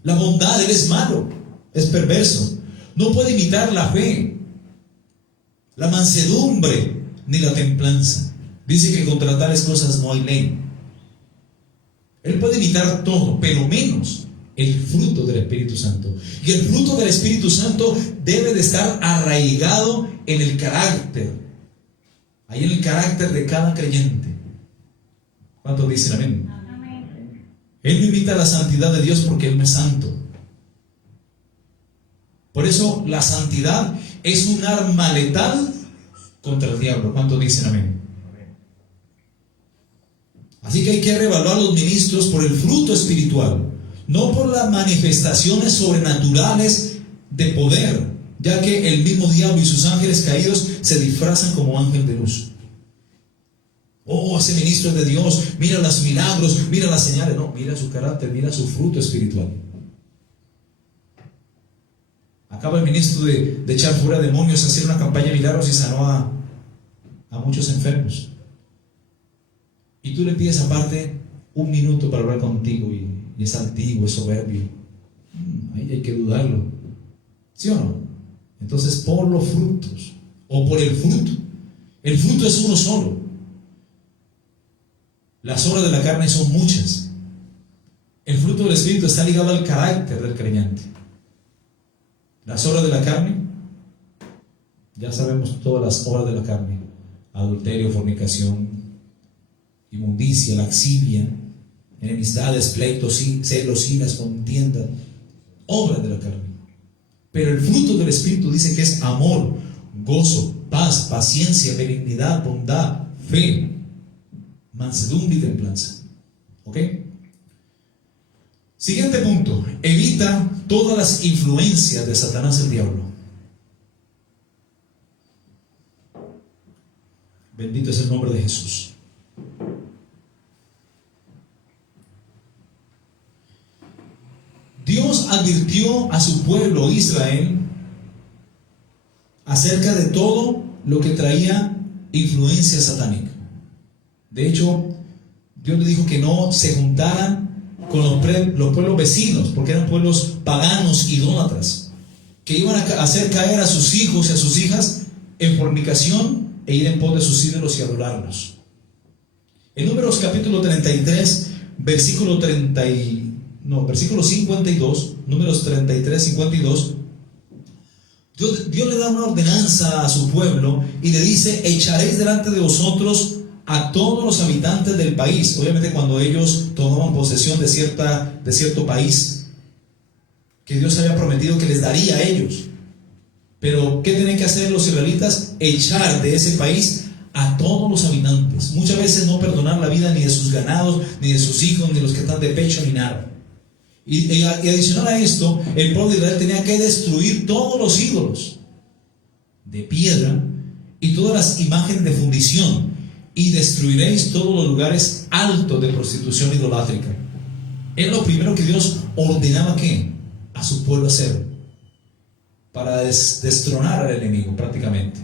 La bondad, Él es malo, es perverso. No puede imitar la fe, la mansedumbre, ni la templanza. Dice que contra tales cosas no hay ley. Él puede imitar todo, pero menos el fruto del Espíritu Santo. Y el fruto del Espíritu Santo debe de estar arraigado en el carácter, ahí en el carácter de cada creyente. ¿Cuántos dicen amén? Amén. Él no imita la santidad de Dios porque Él no es santo. Por eso la santidad es un arma letal contra el diablo. ¿Cuántos dicen amén? Así que hay que reevaluar los ministros por el fruto espiritual, no por las manifestaciones sobrenaturales de poder, ya que el mismo diablo y sus ángeles caídos se disfrazan como ángel de luz. Oh, ese ministro es de Dios, mira los milagros, mira las señales. No, mira su carácter, mira su fruto espiritual. Acaba el ministro de echar fuera demonios, hacer una campaña de milagros y sanó a muchos enfermos. Y tú le pides aparte un minuto para hablar contigo y es antiguo, es soberbio. Ahí hay que dudarlo. ¿Sí o no? Entonces, por los frutos o por el fruto. El fruto es uno solo. Las obras de la carne son muchas. El fruto del Espíritu está ligado al carácter del creyente. Las obras de la carne, ya sabemos todas las obras de la carne: adulterio, fornicación, inmundicia, laxivia, enemistades, pleitos, celos, iras, contiendas, obras de la carne. Pero el fruto del Espíritu dice que es amor, gozo, paz, paciencia, benignidad, bondad, fe, mansedumbre y templanza. ¿Ok? Siguiente punto: evita todas las influencias de Satanás, el diablo. Bendito es el nombre de Jesús. Dios advirtió a su pueblo Israel acerca de todo lo que traía influencia satánica. De hecho, Dios le dijo que no se juntaran con los pueblos vecinos, porque eran pueblos paganos, idólatras, que iban a hacer caer a sus hijos y a sus hijas en fornicación e ir en pos de sus ídolos y adorarlos. En Números capítulo 33, versículo 52, Números 33, 52, Dios le da una ordenanza a su pueblo y le dice: echaréis delante de vosotros a todos los habitantes del país. Obviamente cuando ellos tomaban posesión de cierto país que Dios había prometido que les daría a ellos. Pero ¿qué tienen que hacer los israelitas? Echar de ese país a todos los habitantes. Muchas veces no perdonar la vida ni de sus ganados, ni de sus hijos, ni de los que están de pecho, ni nada. Y adicional a esto, el pueblo de Israel tenía que destruir todos los ídolos de piedra y todas las imágenes de fundición, y destruiréis todos los lugares altos de prostitución idolátrica. Era lo primero que Dios ordenaba a su pueblo hacer, para destronar al enemigo prácticamente.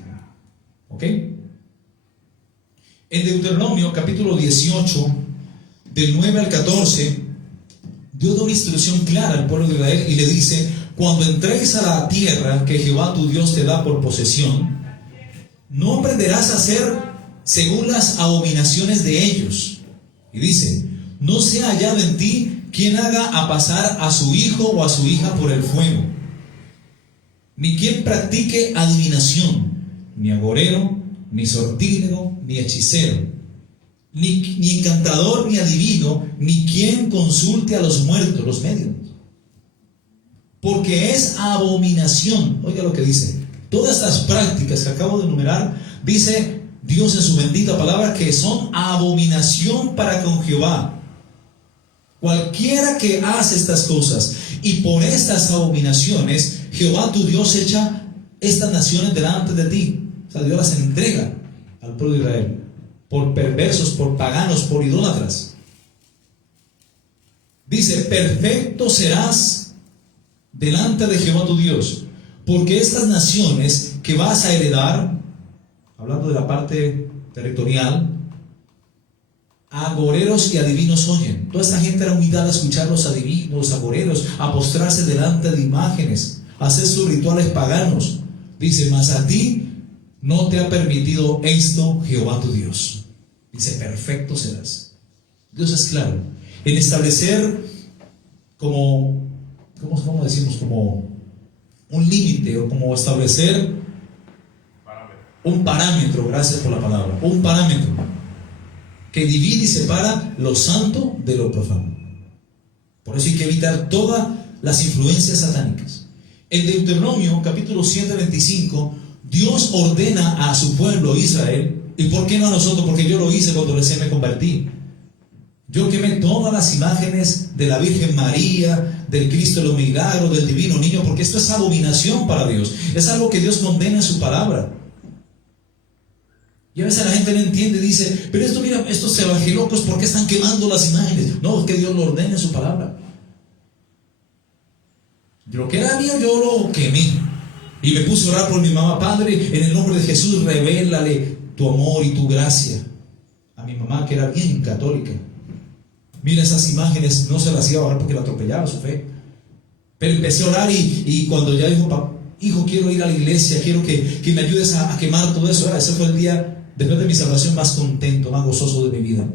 ¿Ok? En Deuteronomio capítulo 18, del 9 al 14, Dios da una instrucción clara al pueblo de Israel y le dice: cuando entregues a la tierra que Jehová tu Dios te da por posesión, no aprenderás a hacer según las abominaciones de ellos. Y dice: no sea hallado en ti quien haga a pasar a su hijo o a su hija por el fuego, ni quien practique adivinación, ni agorero, ni sortílego, ni hechicero, ni encantador, ni adivino, ni quien consulte a los muertos, los médiums, porque es abominación. Oiga lo que dice: Todas estas prácticas que acabo de enumerar, dice Dios en su bendita palabra, que son abominación para con Jehová. Cualquiera que hace estas cosas y por estas abominaciones, Jehová tu Dios echa estas naciones delante de ti. O sea, Dios las entrega al pueblo de Israel por perversos, por paganos, por idólatras. Dice, perfecto serás delante de Jehová tu Dios, porque estas naciones que vas a heredar, hablando de la parte territorial, agoreros y adivinos oyen. Toda esta gente era muy dada a escuchar los adivinos, los agoreros, a postrarse delante de imágenes, a hacer sus rituales paganos. Dice, mas a ti no te ha permitido esto Jehová tu Dios. Dice, perfecto serás. Dios es claro en establecer ¿cómo decimos? Como un límite, o como establecer un parámetro, gracias por la palabra, un parámetro que divide y separa lo santo de lo profano. Por eso hay que evitar todas las influencias satánicas. En Deuteronomio capítulo 7:25, Dios ordena a su pueblo Israel, ¿y por qué no a nosotros? Porque yo lo hice cuando recién me convertí. Yo quemé todas las imágenes de la Virgen María, del Cristo de los Milagros, del Divino Niño, porque esto es abominación para Dios. Es algo que Dios condena en su palabra. Y a veces la gente no entiende y dice, pero esto, mira, estos evangelocos, ¿por qué están quemando las imágenes? No, es que Dios lo ordena en su palabra. Lo que era mío yo lo quemé. Y me puse a orar por mi mamá. Padre, en el nombre de Jesús, revélale tu amor y tu gracia a mi mamá, que era bien católica. Mira, esas imágenes no se las iba a orar porque la atropellaba su fe. Pero empecé a orar y cuando ya dijo, hijo, quiero ir a la iglesia, quiero que me ayudes a quemar todo eso. Ese fue el día, después de mi salvación, más contento, más gozoso de mi vida.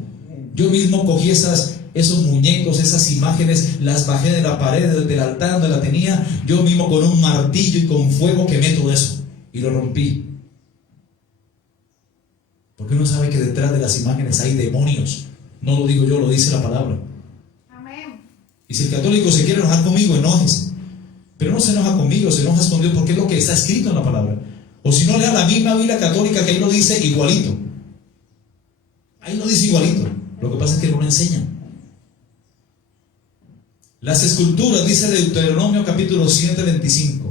Yo mismo cogí esos muñecos, esas imágenes, las bajé de la pared del altar donde la tenía. Yo mismo con un martillo y con fuego quemé todo eso y lo rompí. Porque uno sabe que detrás de las imágenes hay demonios. No lo digo yo, lo dice la palabra. Amén. Y si el católico se quiere enojar conmigo, enojes. Pero no se enoja conmigo, se enoja con Dios, porque es lo que está escrito en la palabra. O si no, lea la misma Biblia católica, que ahí lo dice igualito. Ahí lo dice igualito. Lo que pasa es que no lo enseñan. Las esculturas, dice Deuteronomio capítulo 7:25.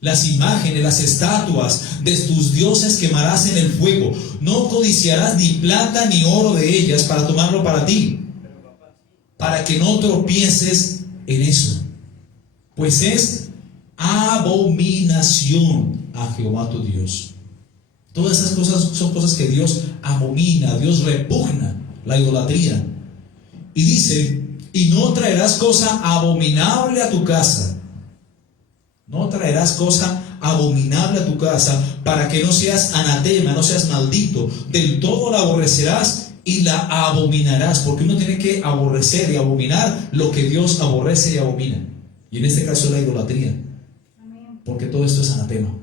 Las imágenes, las estatuas de tus dioses quemarás en el fuego. No codiciarás ni plata ni oro de ellas para tomarlo para ti, para que no tropieces en eso, pues es abominación a Jehová tu Dios. Todas esas cosas son cosas que Dios abomina, Dios repugna, la idolatría. Y dice, y no traerás cosa abominable a tu casa. No traerás cosa abominable a tu casa, para que no seas anatema, no seas maldito. Del todo la aborrecerás y la abominarás, porque uno tiene que aborrecer y abominar lo que Dios aborrece y abomina. Y en este caso la idolatría, porque todo esto es anatema.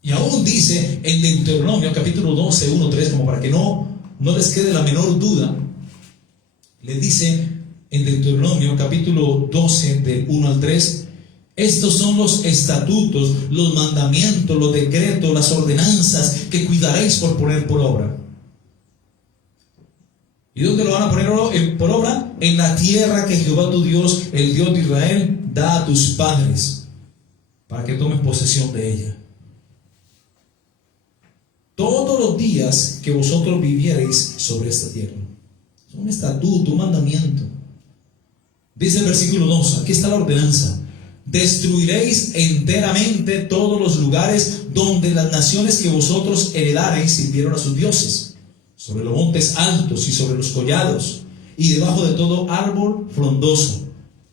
Y aún dice en Deuteronomio capítulo 12, 1, 3, como para que no les quede la menor duda, les dice en Deuteronomio capítulo 12, del 1 al 3, estos son los estatutos, los mandamientos, los decretos, las ordenanzas que cuidaréis por poner por obra. ¿Y dónde lo van a poner por obra? En la tierra que Jehová tu Dios, el Dios de Israel, da a tus padres, para que tomes posesión de ella. Todos los días que vosotros viviereis sobre esta tierra. Es un estatuto, un mandamiento. Dice el versículo 2, aquí está la ordenanza. Destruiréis enteramente todos los lugares donde las naciones que vosotros heredareis sirvieron a sus dioses, sobre los montes altos y sobre los collados, y debajo de todo árbol frondoso.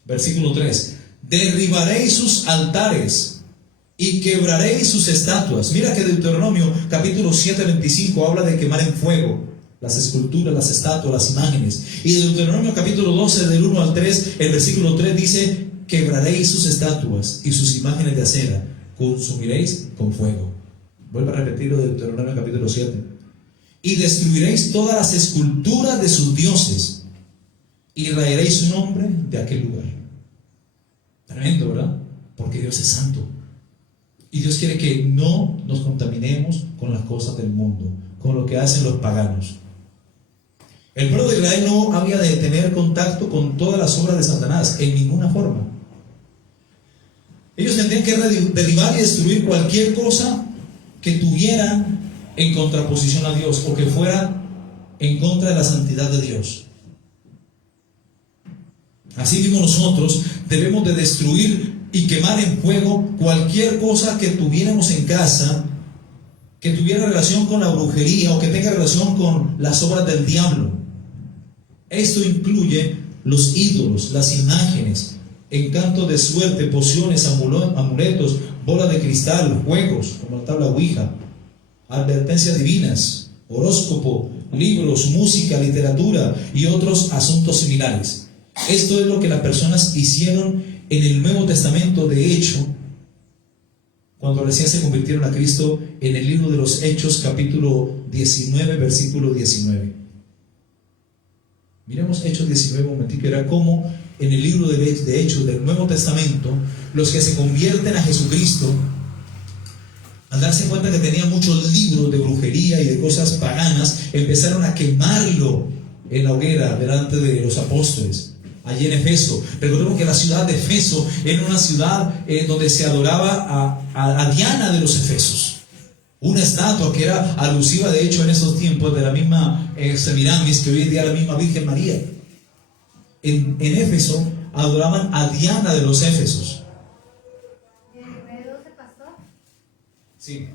Versículo 3. Derribaréis sus altares y quebraréis sus estatuas. Mira que Deuteronomio capítulo 7:25 habla de quemar en fuego las esculturas, las estatuas, las imágenes. Y Deuteronomio capítulo 12 del 1 al 3, el versículo 3 dice: quebraréis sus estatuas y sus imágenes de acera, consumiréis con fuego. Vuelvo a repetirlo de Deuteronomio capítulo 7. Y destruiréis todas las esculturas de sus dioses y raeréis su nombre de aquel lugar. Tremendo, ¿verdad? Porque Dios es santo. Y Dios quiere que no nos contaminemos con las cosas del mundo, con lo que hacen los paganos. El pueblo de Israel no había de tener contacto con todas las obras de Satanás, en ninguna forma. Ellos tendrían que derribar y destruir cualquier cosa que tuviera en contraposición a Dios o que fuera en contra de la santidad de Dios. Así mismo nosotros debemos de destruir y quemar en fuego cualquier cosa que tuviéramos en casa que tuviera relación con la brujería o que tenga relación con las obras del diablo. Esto incluye los ídolos, las imágenes, encantos de suerte, pociones, amuletos, bolas de cristal, juegos como la tabla Ouija, advertencias divinas, horóscopo, libros, música, literatura y otros asuntos similares. Esto es lo que las personas hicieron en el Nuevo Testamento. De hecho, cuando recién se convirtieron a Cristo, en el libro de los Hechos, capítulo 19, versículo 19. Miremos Hechos 19 un momentito. Era como en el libro de Hechos del Nuevo Testamento, los que se convierten a Jesucristo, al darse cuenta que tenían muchos libros de brujería y de cosas paganas, empezaron a quemarlo en la hoguera delante de los apóstoles. Allí en Efeso, recordemos que la ciudad de Efeso era una ciudad donde se adoraba a Diana de los Efesos, una estatua que era alusiva de hecho en esos tiempos de la misma Semiramis que hoy en día la misma Virgen María. En Éfeso adoraban a Diana de los Éfesos. Sí.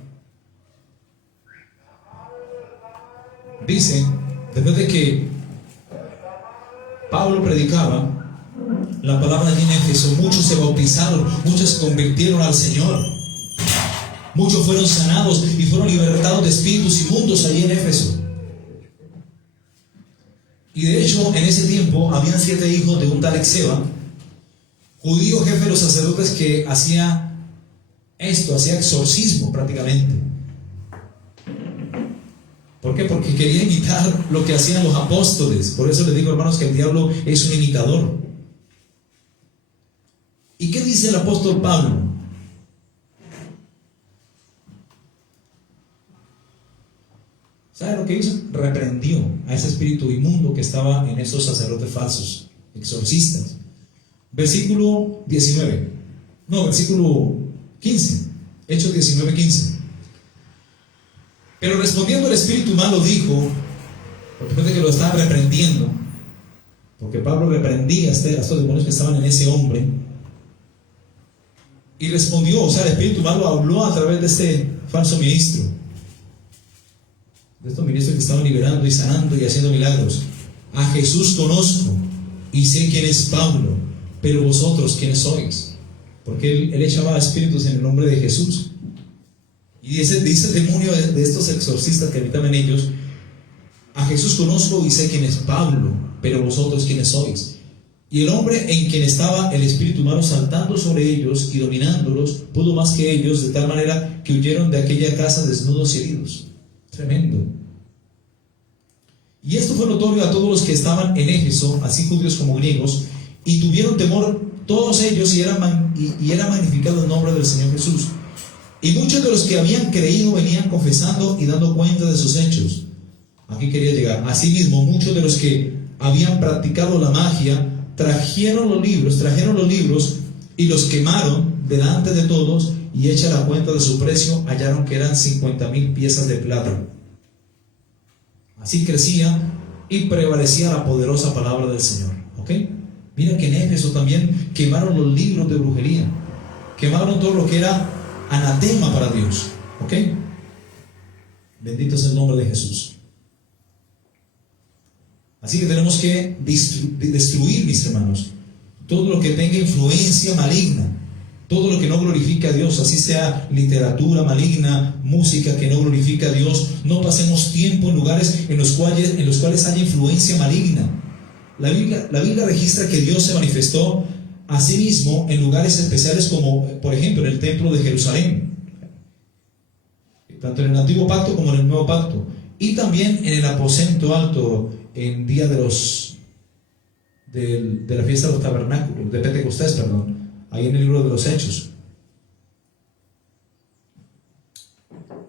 Dice, después de que Pablo predicaba la palabra allí en Éfeso, muchos se bautizaron, muchos se convirtieron al Señor, muchos fueron sanados y fueron libertados de espíritus inmundos allí en Éfeso. Y de hecho en ese tiempo habían 7 hijos de un tal Exeba, judío jefe de los sacerdotes, que hacía exorcismo prácticamente. ¿Por qué? Porque quería imitar lo que hacían los apóstoles. Por eso les digo, hermanos, que el diablo es un imitador. ¿Y qué dice el apóstol Pablo? ¿Sabe lo que hizo? Reprendió a ese espíritu inmundo que estaba en esos sacerdotes falsos, exorcistas. Versículo 15. Hechos 19, 15. Pero respondiendo el espíritu malo dijo, después de que lo estaba reprendiendo, porque Pablo reprendía a estos demonios que estaban en ese hombre, y respondió, o sea, el espíritu malo habló a través de este falso ministro, de estos ministros que estaban liberando y sanando y haciendo milagros. A Jesús conozco y sé quién es Pablo, pero vosotros quiénes sois. Porque él echaba espíritus en el nombre de Jesús. Y dice el demonio de estos exorcistas que habitan en ellos: a Jesús conozco y sé quién es Pablo, pero vosotros quiénes sois. Y el hombre en quien estaba el espíritu malo saltando sobre ellos y dominándolos, pudo más que ellos, de tal manera que huyeron de aquella casa desnudos y heridos. Tremendo. Y esto fue notorio a todos los que estaban en Éfeso, así judíos como griegos, y tuvieron temor todos ellos, y era magnificado el nombre del Señor Jesús. Y muchos de los que habían creído venían confesando y dando cuenta de sus hechos. Aquí quería llegar. Asimismo, muchos de los que habían practicado la magia trajeron los libros y los quemaron delante de todos, y hecha la cuenta de su precio, hallaron que eran 50,000 piezas de plata. Así crecía y prevalecía la poderosa palabra del Señor. ¿Ok? Mira que en Éfeso también quemaron los libros de brujería, quemaron todo lo que era anatema para Dios. ¿Ok? Bendito es el nombre de Jesús. Así que tenemos que destruir, mis hermanos, todo lo que tenga influencia maligna, todo lo que no glorifica a Dios, así sea literatura maligna, música que no glorifica a Dios. No pasemos tiempo en lugares en los cuales haya influencia maligna. La Biblia registra que Dios se manifestó a sí mismo en lugares especiales, como por ejemplo en el templo de Jerusalén, tanto en el Antiguo Pacto como en el Nuevo Pacto, y también en el aposento alto en día de la fiesta de los tabernáculos, de Pentecostés, ahí en el libro de los Hechos.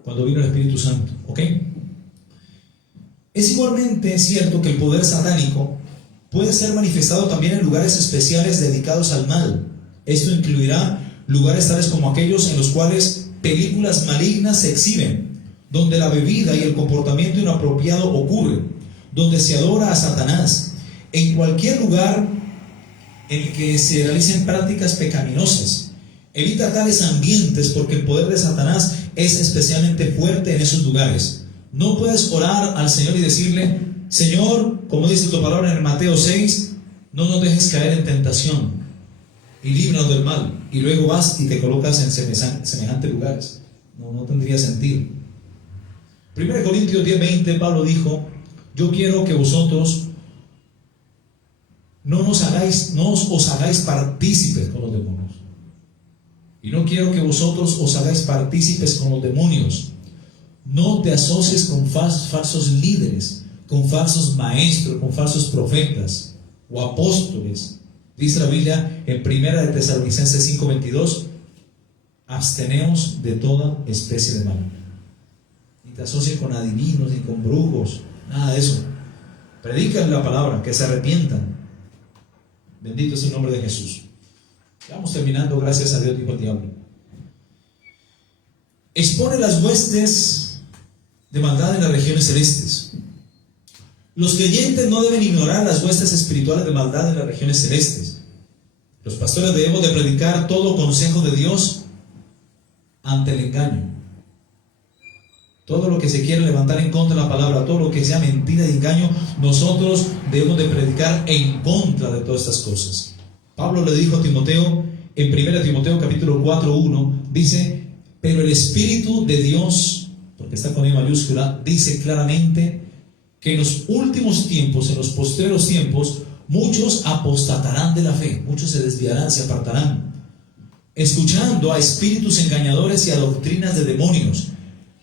cuando vino el Espíritu Santo, ¿ok? Es igualmente cierto que el poder satánico puede ser manifestado también en lugares especiales dedicados al mal. Esto incluirá lugares tales como aquellos en los cuales películas malignas se exhiben, donde la bebida y el comportamiento inapropiado ocurren, donde se adora a Satanás, en cualquier lugar en el que se realicen prácticas pecaminosas. Evita tales ambientes porque el poder de Satanás es especialmente fuerte en esos lugares. No puedes orar al Señor y decirle: Señor, como dice tu palabra en el Mateo 6, no nos dejes caer en tentación y líbranos del mal, y luego vas y te colocas en semejantes lugares. No tendría sentido. 1 Corintios 10:20, Pablo dijo: yo quiero que vosotros no os hagáis partícipes con los demonios. Y no quiero que vosotros os hagáis partícipes con los demonios. No te asocies con falsos líderes, con falsos maestros, con falsos profetas o apóstoles. Dice la Biblia en 1 Tesalonicenses 5:22: absteneos de toda especie de mal. Ni te asocies con adivinos, ni con brujos, nada de eso. Predican la palabra, que se arrepientan. Bendito es el nombre de Jesús. Vamos terminando, gracias a Dios, dijo el diablo. Expone las huestes de maldad en las regiones celestes. Los creyentes no deben ignorar las huestes espirituales de maldad en las regiones celestes. Los pastores debemos de predicar todo consejo de Dios ante el engaño. Todo lo que se quiera levantar en contra de la palabra, todo lo que sea mentira y engaño, nosotros debemos de predicar en contra de todas estas cosas. Pablo le dijo a Timoteo en 1 Timoteo capítulo 4:1, dice: pero el Espíritu de Dios, porque está con E mayúscula, dice claramente que en los últimos tiempos, en los postreros tiempos, muchos apostatarán de la fe, muchos se desviarán, se apartarán, escuchando a espíritus engañadores y a doctrinas de demonios,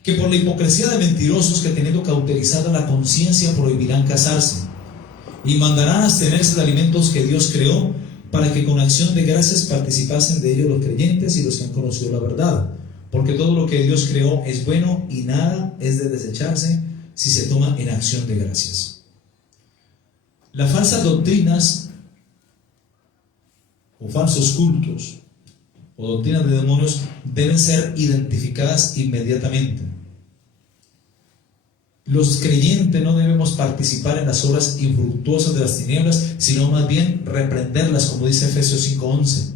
que por la hipocresía de mentirosos que teniendo cauterizada la conciencia prohibirán casarse, y mandarán abstenerse de alimentos que Dios creó, para que con acción de gracias participasen de ellos los creyentes y los que han conocido la verdad. Porque todo lo que Dios creó es bueno y nada es de desecharse si se toma en acción de gracias. Las falsas doctrinas o falsos cultos o doctrinas de demonios deben ser identificadas inmediatamente. Los creyentes no debemos participar en las obras infructuosas de las tinieblas, sino más bien reprenderlas, como dice Efesios 5:11.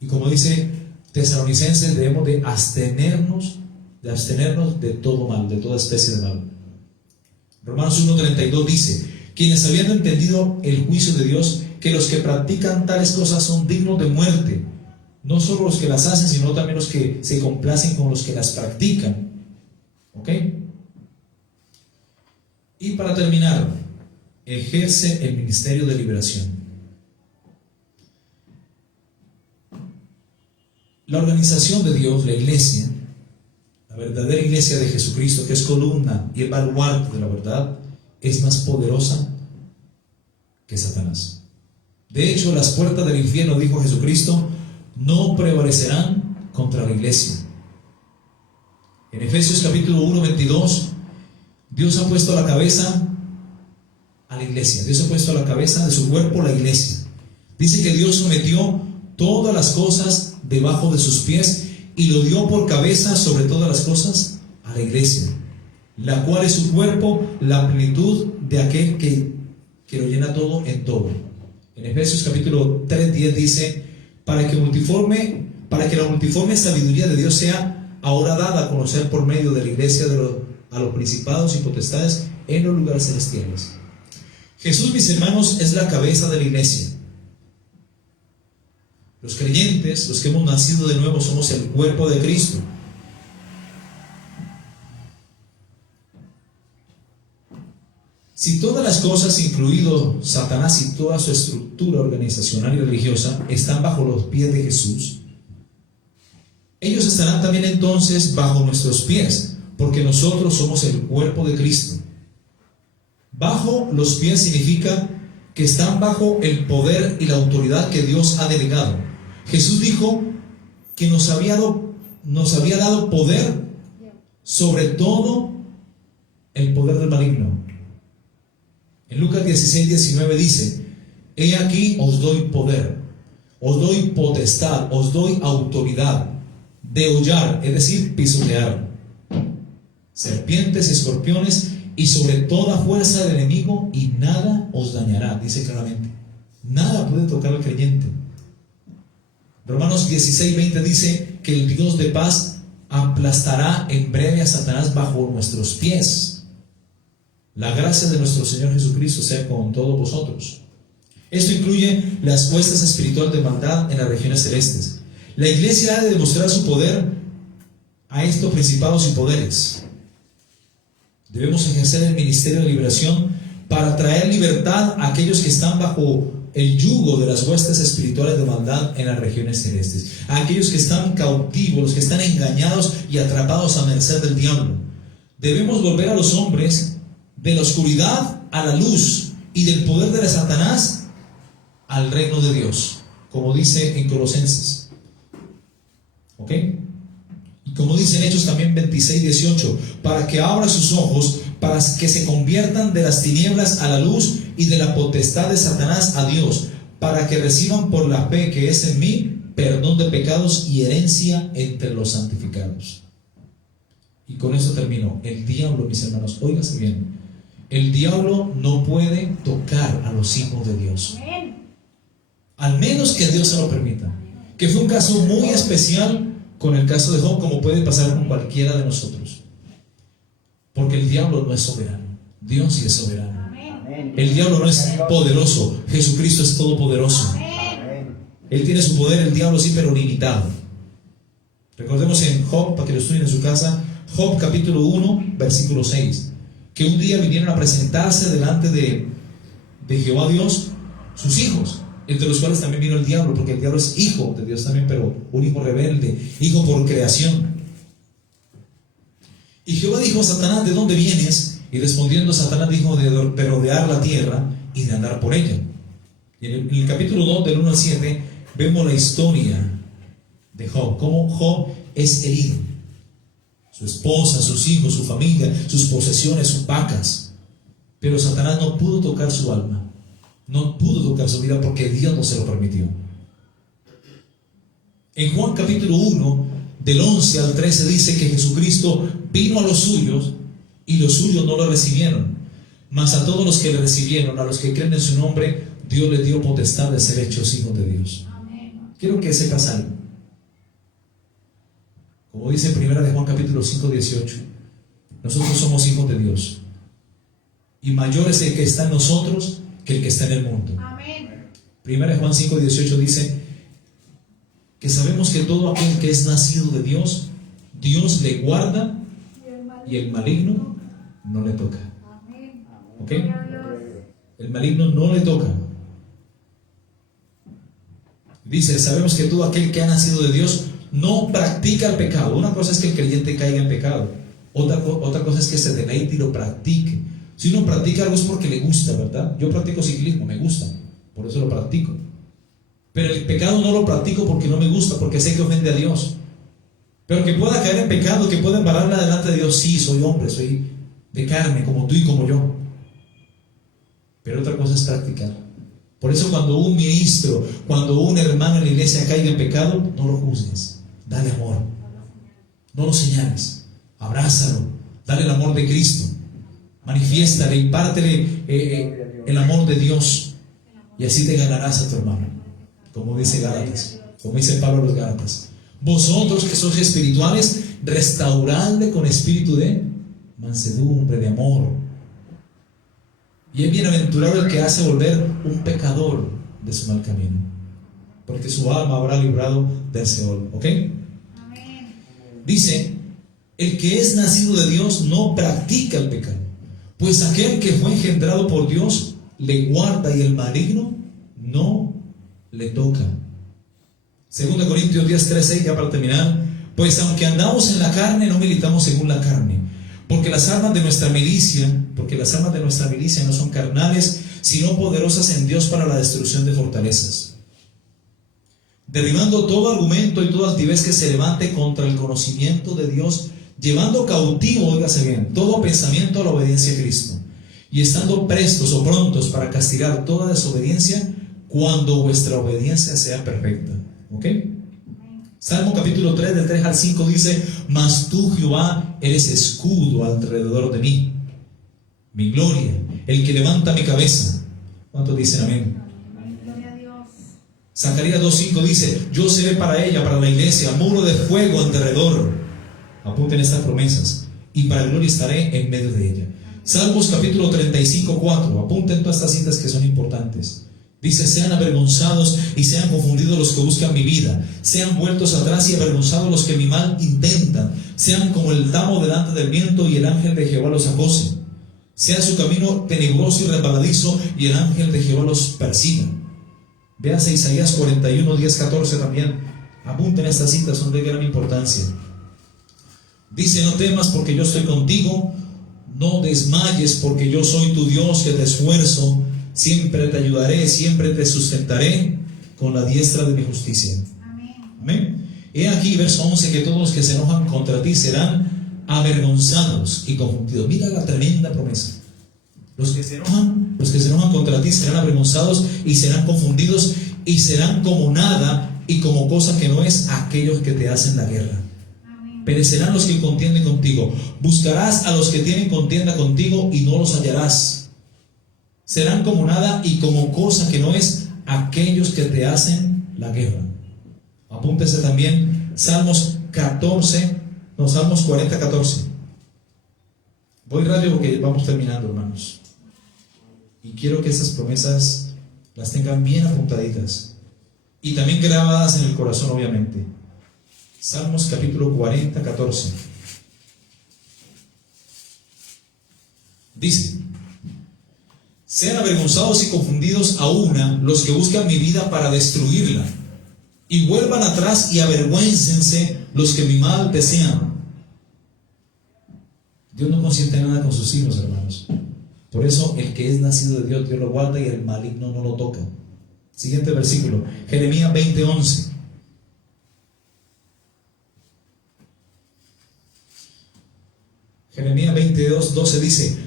Y como dice Tesalonicenses, debemos de abstenernos de todo mal, de toda especie de mal. Romanos 1:32 dice: quienes habiendo entendido el juicio de Dios, que los que practican tales cosas son dignos de muerte, no solo los que las hacen, sino también los que se complacen con los que las practican. ¿Ok? Y para terminar, ejerce el ministerio de liberación. La organización de Dios, la iglesia, la verdadera iglesia de Jesucristo, que es columna y el baluarte de la verdad, es más poderosa que Satanás. De hecho, las puertas del infierno, dijo Jesucristo, no prevalecerán contra la iglesia. En Efesios capítulo 1:22, Dios ha puesto a la cabeza a la iglesia. Dios ha puesto a la cabeza de su cuerpo la iglesia. Dice que Dios sometió todas las cosas debajo de sus pies y lo dio por cabeza sobre todas las cosas a la iglesia, la cual es su cuerpo, la plenitud de aquel que lo llena todo en todo. En Efesios capítulo 3:10 dice: para que la multiforme sabiduría de Dios sea ahora dada a conocer por medio de la iglesia a los principados y potestades en los lugares celestiales. Jesús, mis hermanos, es la cabeza de la iglesia. Los creyentes, los que hemos nacido de nuevo, somos el cuerpo de Cristo. Si todas las cosas, incluido Satanás y toda su estructura organizacional y religiosa, están bajo los pies de Jesús, ellos estarán también entonces bajo nuestros pies, porque nosotros somos el cuerpo de Cristo. Bajo los pies significa que están bajo el poder y la autoridad que Dios ha delegado. Jesús dijo que nos había dado poder sobre todo el poder del maligno. En Lucas 16:19 dice: he aquí os doy poder, os doy potestad, os doy autoridad de hollar, es decir, pisotear serpientes y escorpiones y sobre toda fuerza del enemigo, y nada os dañará. Dice claramente, nada puede tocar al creyente. Romanos 16:20 dice que el Dios de paz aplastará en breve a Satanás bajo nuestros pies. La gracia de nuestro Señor Jesucristo sea con todos vosotros. Esto incluye las huestes espirituales de maldad en las regiones celestes. La iglesia ha de demostrar su poder a estos principados y poderes. Debemos ejercer el ministerio de liberación para traer libertad a aquellos que están bajo el yugo de las huestes espirituales de maldad en las regiones celestes, a aquellos que están cautivos, los que están engañados y atrapados a merced del diablo. Debemos volver a los hombres de la oscuridad a la luz y del poder de Satanás al reino de Dios, como dice en Colosenses. ¿Ok? Y como dice en Hechos también 26:18, para que abra sus ojos, para que se conviertan de las tinieblas a la luz y de la potestad de Satanás a Dios, para que reciban por la fe que es en mí perdón de pecados y herencia entre los santificados. Y con eso termino. El diablo, mis hermanos, óigase bien, el diablo no puede tocar a los hijos de Dios, al menos que Dios se lo permita, que fue un caso muy especial con el caso de Job, como puede pasar con cualquiera de nosotros, porque el diablo no es soberano, Dios sí es soberano. El diablo no es poderoso, Jesucristo es todopoderoso. Él tiene su poder, el diablo sí, pero limitado. Recordemos en Job, para que lo estudien en su casa, Job capítulo 1 versículo 6, que un día vinieron a presentarse delante de Jehová Dios sus hijos, entre los cuales también vino el diablo, porque el diablo es hijo de Dios también, pero un hijo rebelde, hijo por creación. Y Jehová dijo a Satanás: ¿de dónde vienes? Y respondiendo Satanás dijo: de rodear la tierra y de andar por ella. Y en el capítulo 2 del 1 al 7 vemos la historia de Job, cómo Job es herido, su esposa, sus hijos, su familia, sus posesiones, sus vacas, pero Satanás no pudo tocar su alma, no pudo tocar su vida, porque Dios no se lo permitió. En Juan capítulo 1 del 11 al 13 dice que Jesucristo vino a los suyos y los suyos no lo recibieron, mas a todos los que le recibieron, a los que creen en su nombre, Dios les dio potestad de ser hechos hijos de Dios. Amén. Quiero que sepas algo. Como dice primera de Juan capítulo 5:18, nosotros somos hijos de Dios, y mayor es el que está en nosotros que el que está en el mundo. Amén. Primera de Juan 5:18 dice que sabemos que todo aquel que es nacido de Dios, Dios le guarda y el maligno no le toca. ¿Ok? El maligno no le toca. Dice, sabemos que todo aquel que ha nacido de Dios no practica el pecado. Una cosa es que el creyente caiga en pecado, otra cosa es que se deleite y lo practique. Si uno practica algo es porque le gusta, ¿verdad? Yo practico ciclismo, me gusta, por eso lo practico. Pero el pecado no lo practico porque no me gusta, porque sé que ofende a Dios. Pero que pueda caer en pecado, que pueda embarrarme delante de Dios, sí, soy hombre, soy de carne, como tú y como yo. Pero otra cosa es practicar. Por eso cuando un ministro, cuando un hermano en la iglesia caiga en pecado, no lo juzgues, dale amor, no lo señales, abrázalo, dale el amor de Cristo, manifiéstale, impártele el amor de Dios, y así te ganarás a tu hermano, como dice Gálatas, como dice Pablo a los Gálatas. Vosotros que sois espirituales, restauradle con espíritu de mansedumbre, de amor. Y es bienaventurado el que hace volver un pecador de su mal camino, porque su alma habrá librado del Seol. ¿Ok? Amén. Dice, el que es nacido de Dios no practica el pecado, pues aquel que fue engendrado por Dios le guarda y el maligno no le toca. 2 Corintios 10:13, ya para terminar, pues aunque andamos en la carne, no militamos según la carne, porque las armas de nuestra milicia no son carnales, sino poderosas en Dios para la destrucción de fortalezas, derribando todo argumento y toda altivez que se levante contra el conocimiento de Dios, llevando cautivo, óigase bien, todo pensamiento a la obediencia a Cristo, y estando prestos o prontos para castigar toda desobediencia cuando vuestra obediencia sea perfecta. ¿Ok? Salmo capítulo 3, del 3 al 5 dice: mas tú, Jehová, eres escudo alrededor de mí, mi gloria, el que levanta mi cabeza. ¿Cuántos dicen amén? Gloria a Dios. Zacarías 2:5 dice: yo seré para ella, para la iglesia, muro de fuego alrededor. Apunten estas promesas: y para gloria estaré en medio de ella. Salmos capítulo 35:4. Apunten todas estas citas que son importantes. Dice: sean avergonzados y sean confundidos los que buscan mi vida, sean vueltos atrás y avergonzados los que mi mal intentan, sean como el tamo delante del viento y el ángel de Jehová los acose, sea su camino tenebroso y resbaladizo y el ángel de Jehová los persiga. Véase Isaías 41, 10, 14 también. Apunten estas citas, son de gran importancia. Dice: no temas porque yo estoy contigo, no desmayes porque yo soy tu Dios que te esfuerzo, siempre te ayudaré, siempre te sustentaré con la diestra de mi justicia. Amén. Amén. He aquí, verso 11, que todos los que se enojan contra ti serán avergonzados y confundidos. Mira la tremenda promesa. Los que se enojan contra ti serán avergonzados y serán confundidos y serán como nada y como cosa que no es aquellos que te hacen la guerra. Amén. Perecerán los que contienden contigo. Buscarás a los que tienen contienda contigo y no los hallarás. Serán como nada y como cosa que no es aquellos que te hacen la guerra. Apúntese también Salmos 40, 14. Voy rápido porque vamos terminando, hermanos. Y quiero que esas promesas las tengan bien apuntaditas y también grabadas en el corazón, obviamente. Salmos capítulo 40, 14. Dice: sean avergonzados y confundidos a una los que buscan mi vida para destruirla, y vuelvan atrás y avergüéncense los que mi mal desean. Dios no consiente nada con sus hijos, hermanos. Por eso el que es nacido de Dios, Dios lo guarda y el maligno no lo toca. Siguiente versículo, Jeremías 20:11. Jeremías 22:12 dice: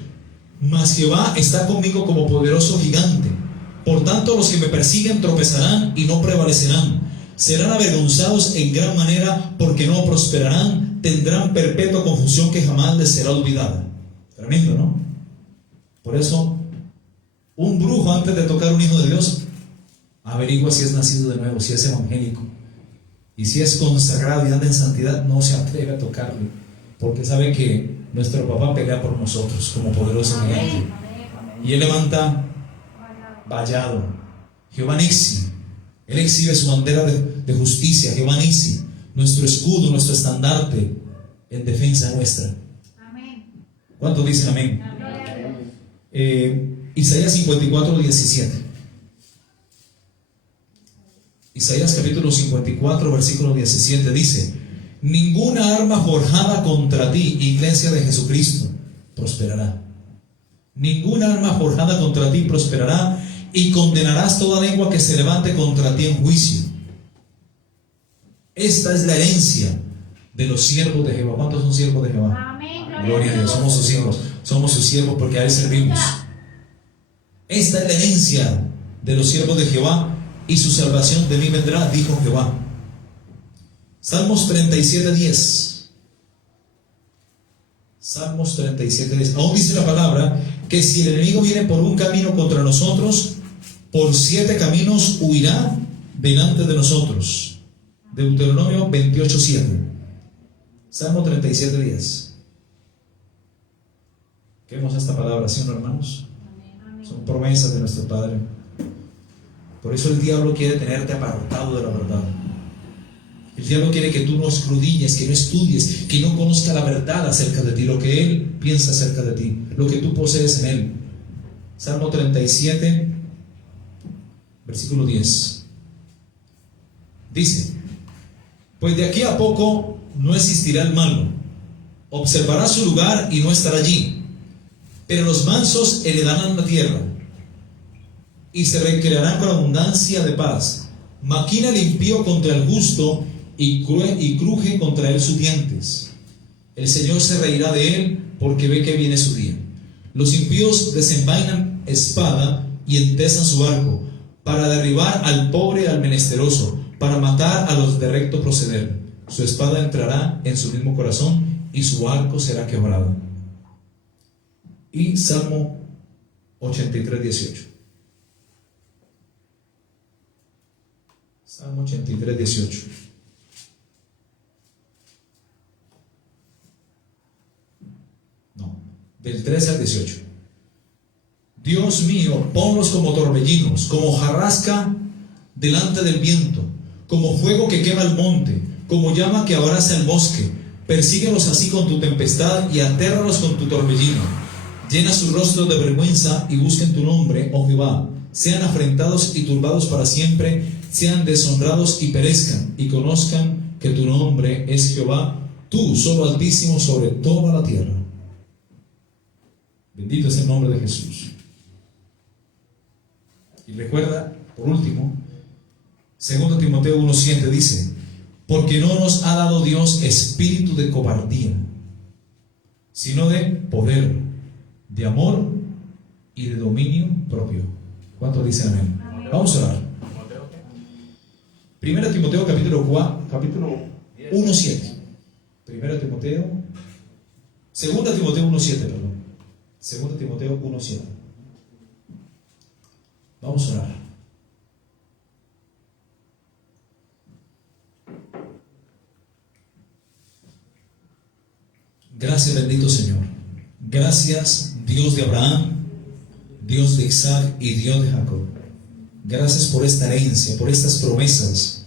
mas Jehová está conmigo como poderoso gigante. Por tanto, los que me persiguen tropezarán y no prevalecerán. Serán avergonzados en gran manera porque no prosperarán. Tendrán perpetua confusión que jamás les será olvidada. Tremendo, ¿no? Por eso, un brujo, antes de tocar un hijo de Dios, averigua si es nacido de nuevo, si es evangélico. Y si es consagrado y anda en santidad, no se atreve a tocarlo, porque sabe que nuestro papá pelea por nosotros como poderoso gigante. Y él levanta vallado. Jehová Nixi. Él exhibe su bandera de justicia. Jehová Nixi, nuestro escudo, nuestro estandarte en defensa nuestra. Amén. ¿Cuántos dicen amén? Isaías 54, 17. Isaías capítulo 54, versículo 17 dice: ninguna arma forjada contra ti, iglesia de Jesucristo, prosperará. Ninguna arma forjada contra ti prosperará, y condenarás toda lengua que se levante contra ti en juicio. Esta es la herencia de los siervos de Jehová. ¿Cuántos son siervos de Jehová? Amén. Gloria a Dios, somos sus hijos, somos sus siervos porque a Él servimos. Esta es la herencia de los siervos de Jehová, y su salvación de mí vendrá, dijo Jehová. Salmos 37:10. Salmos 37:10. Aún dice la palabra que si el enemigo viene por un camino contra nosotros, por 7 caminos huirá delante de nosotros. Deuteronomio 28:7. Salmo 37:10. ¿Qué vemos esta palabra, sí, hermanos? Son promesas de nuestro Padre. Por eso el diablo quiere tenerte apartado de la verdad. El diablo quiere que tú no escudriñes, que no estudies, que no conozca la verdad acerca de ti, lo que él piensa acerca de ti, lo que tú posees en él. Salmo 37, versículo 10. Dice: pues de aquí a poco no existirá el malo, observará su lugar y no estará allí, pero los mansos heredarán la tierra y se recrearán con abundancia de paz. Maquina el impío contra el justo y cruje contra él sus dientes. El Señor se reirá de él porque ve que viene su día. Los impíos desenvainan espada y entesan su arco para derribar al pobre y al menesteroso, para matar a los de recto proceder. Su espada entrará en su mismo corazón y su arco será quebrado. Y Salmo 83, 18. Salmo 83, 18. No, del 13 al 18. Dios mío, ponlos como torbellinos, como hojarasca delante del viento, como fuego que quema el monte, como llama que abraza el bosque. Persíguelos así con tu tempestad y atérralos con tu torbellino. Llena su rostro de vergüenza y busquen tu nombre, oh Jehová. Sean afrentados y turbados para siempre, sean deshonrados y perezcan, y conozcan que tu nombre es Jehová, tú solo Altísimo sobre toda la tierra. Bendito es el nombre de Jesús. Y recuerda, por último, 2 Timoteo 1:7 dice: porque no nos ha dado Dios espíritu de cobardía, sino de poder, de amor y de dominio propio. ¿Cuántos dicen amén? Amén. Vamos a orar. 1 Timoteo capítulo 1:7. 1 Timoteo, 2 Timoteo 1:7, perdón. 2 Timoteo 1:7. Vamos a orar. Gracias, bendito Señor. Gracias, Dios de Abraham, Dios de Isaac y Dios de Jacob. Gracias por esta herencia, por estas promesas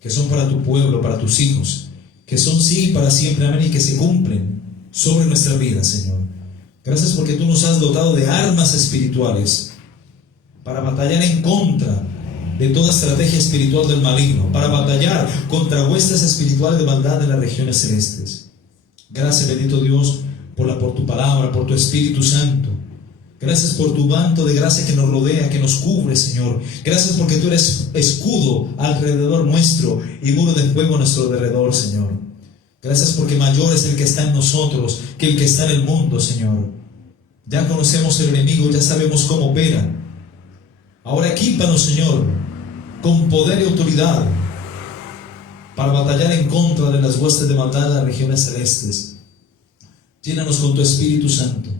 que son para tu pueblo, para tus hijos, que son sí para siempre, amén, y que se cumplen sobre nuestra vida, Señor. Gracias porque tú nos has dotado de armas espirituales para batallar en contra de toda estrategia espiritual del maligno, para batallar contra huestes espirituales de maldad en las regiones celestes. Gracias, bendito Dios, por tu palabra, por tu Espíritu Santo. Gracias por tu manto de gracia que nos rodea, que nos cubre, Señor. Gracias porque tú eres escudo alrededor nuestro y muro de fuego a nuestro alrededor, Señor. Gracias porque mayor es el que está en nosotros que el que está en el mundo, Señor. Ya conocemos el enemigo, ya sabemos cómo opera. Ahora equípanos, Señor, con poder y autoridad para batallar en contra de las huestes de maldad en las regiones celestes. Llénanos con tu Espíritu Santo.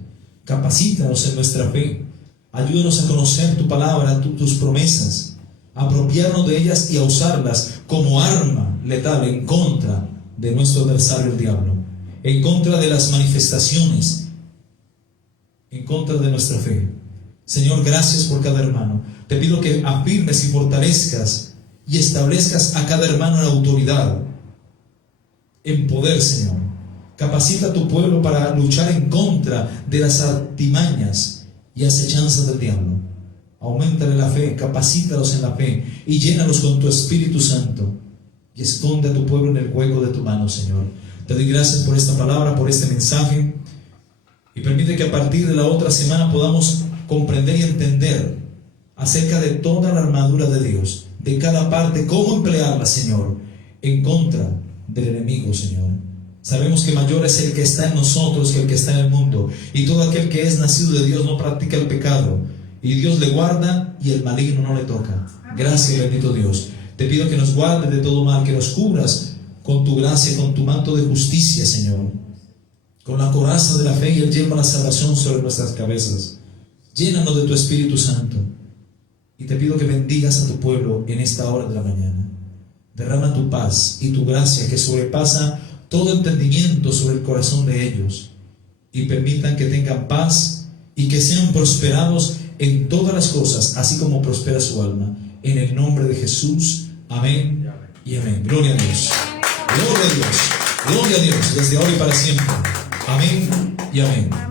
Capacítanos en nuestra fe. Ayúdanos a conocer tu palabra, tus promesas, a apropiarnos de ellas y a usarlas como arma letal en contra de nuestro adversario el diablo, en contra de las manifestaciones, en contra de nuestra fe. Señor, gracias por cada hermano. Te pido que afirmes y fortalezcas y establezcas a cada hermano en autoridad, en poder, Señor. Capacita a tu pueblo para luchar en contra de las artimañas y acechanzas del diablo. Auméntale la fe, capacítalos en la fe y llénalos con tu Espíritu Santo. Y esconde a tu pueblo en el hueco de tu mano, Señor. Te doy gracias por esta palabra, por este mensaje. Y permite que a partir de la otra semana podamos comprender y entender acerca de toda la armadura de Dios, de cada parte, cómo emplearla, Señor, en contra del enemigo, Señor. Sabemos que mayor es el que está en nosotros que el que está en el mundo. Y todo aquel que es nacido de Dios no practica el pecado. Y Dios le guarda y el maligno no le toca. Gracias, bendito Dios. Te pido que nos guardes de todo mal, que nos cubras con tu gracia, con tu manto de justicia, Señor. Con la coraza de la fe y el yelmo de la salvación sobre nuestras cabezas. Llénanos de tu Espíritu Santo. Y te pido que bendigas a tu pueblo en esta hora de la mañana. Derrama tu paz y tu gracia que sobrepasa todo entendimiento sobre el corazón de ellos, y permitan que tengan paz y que sean prosperados en todas las cosas, así como prospera su alma. En el nombre de Jesús, amén y amén. Gloria a Dios. Gloria a Dios. Gloria a Dios desde ahora y para siempre. Amén y amén.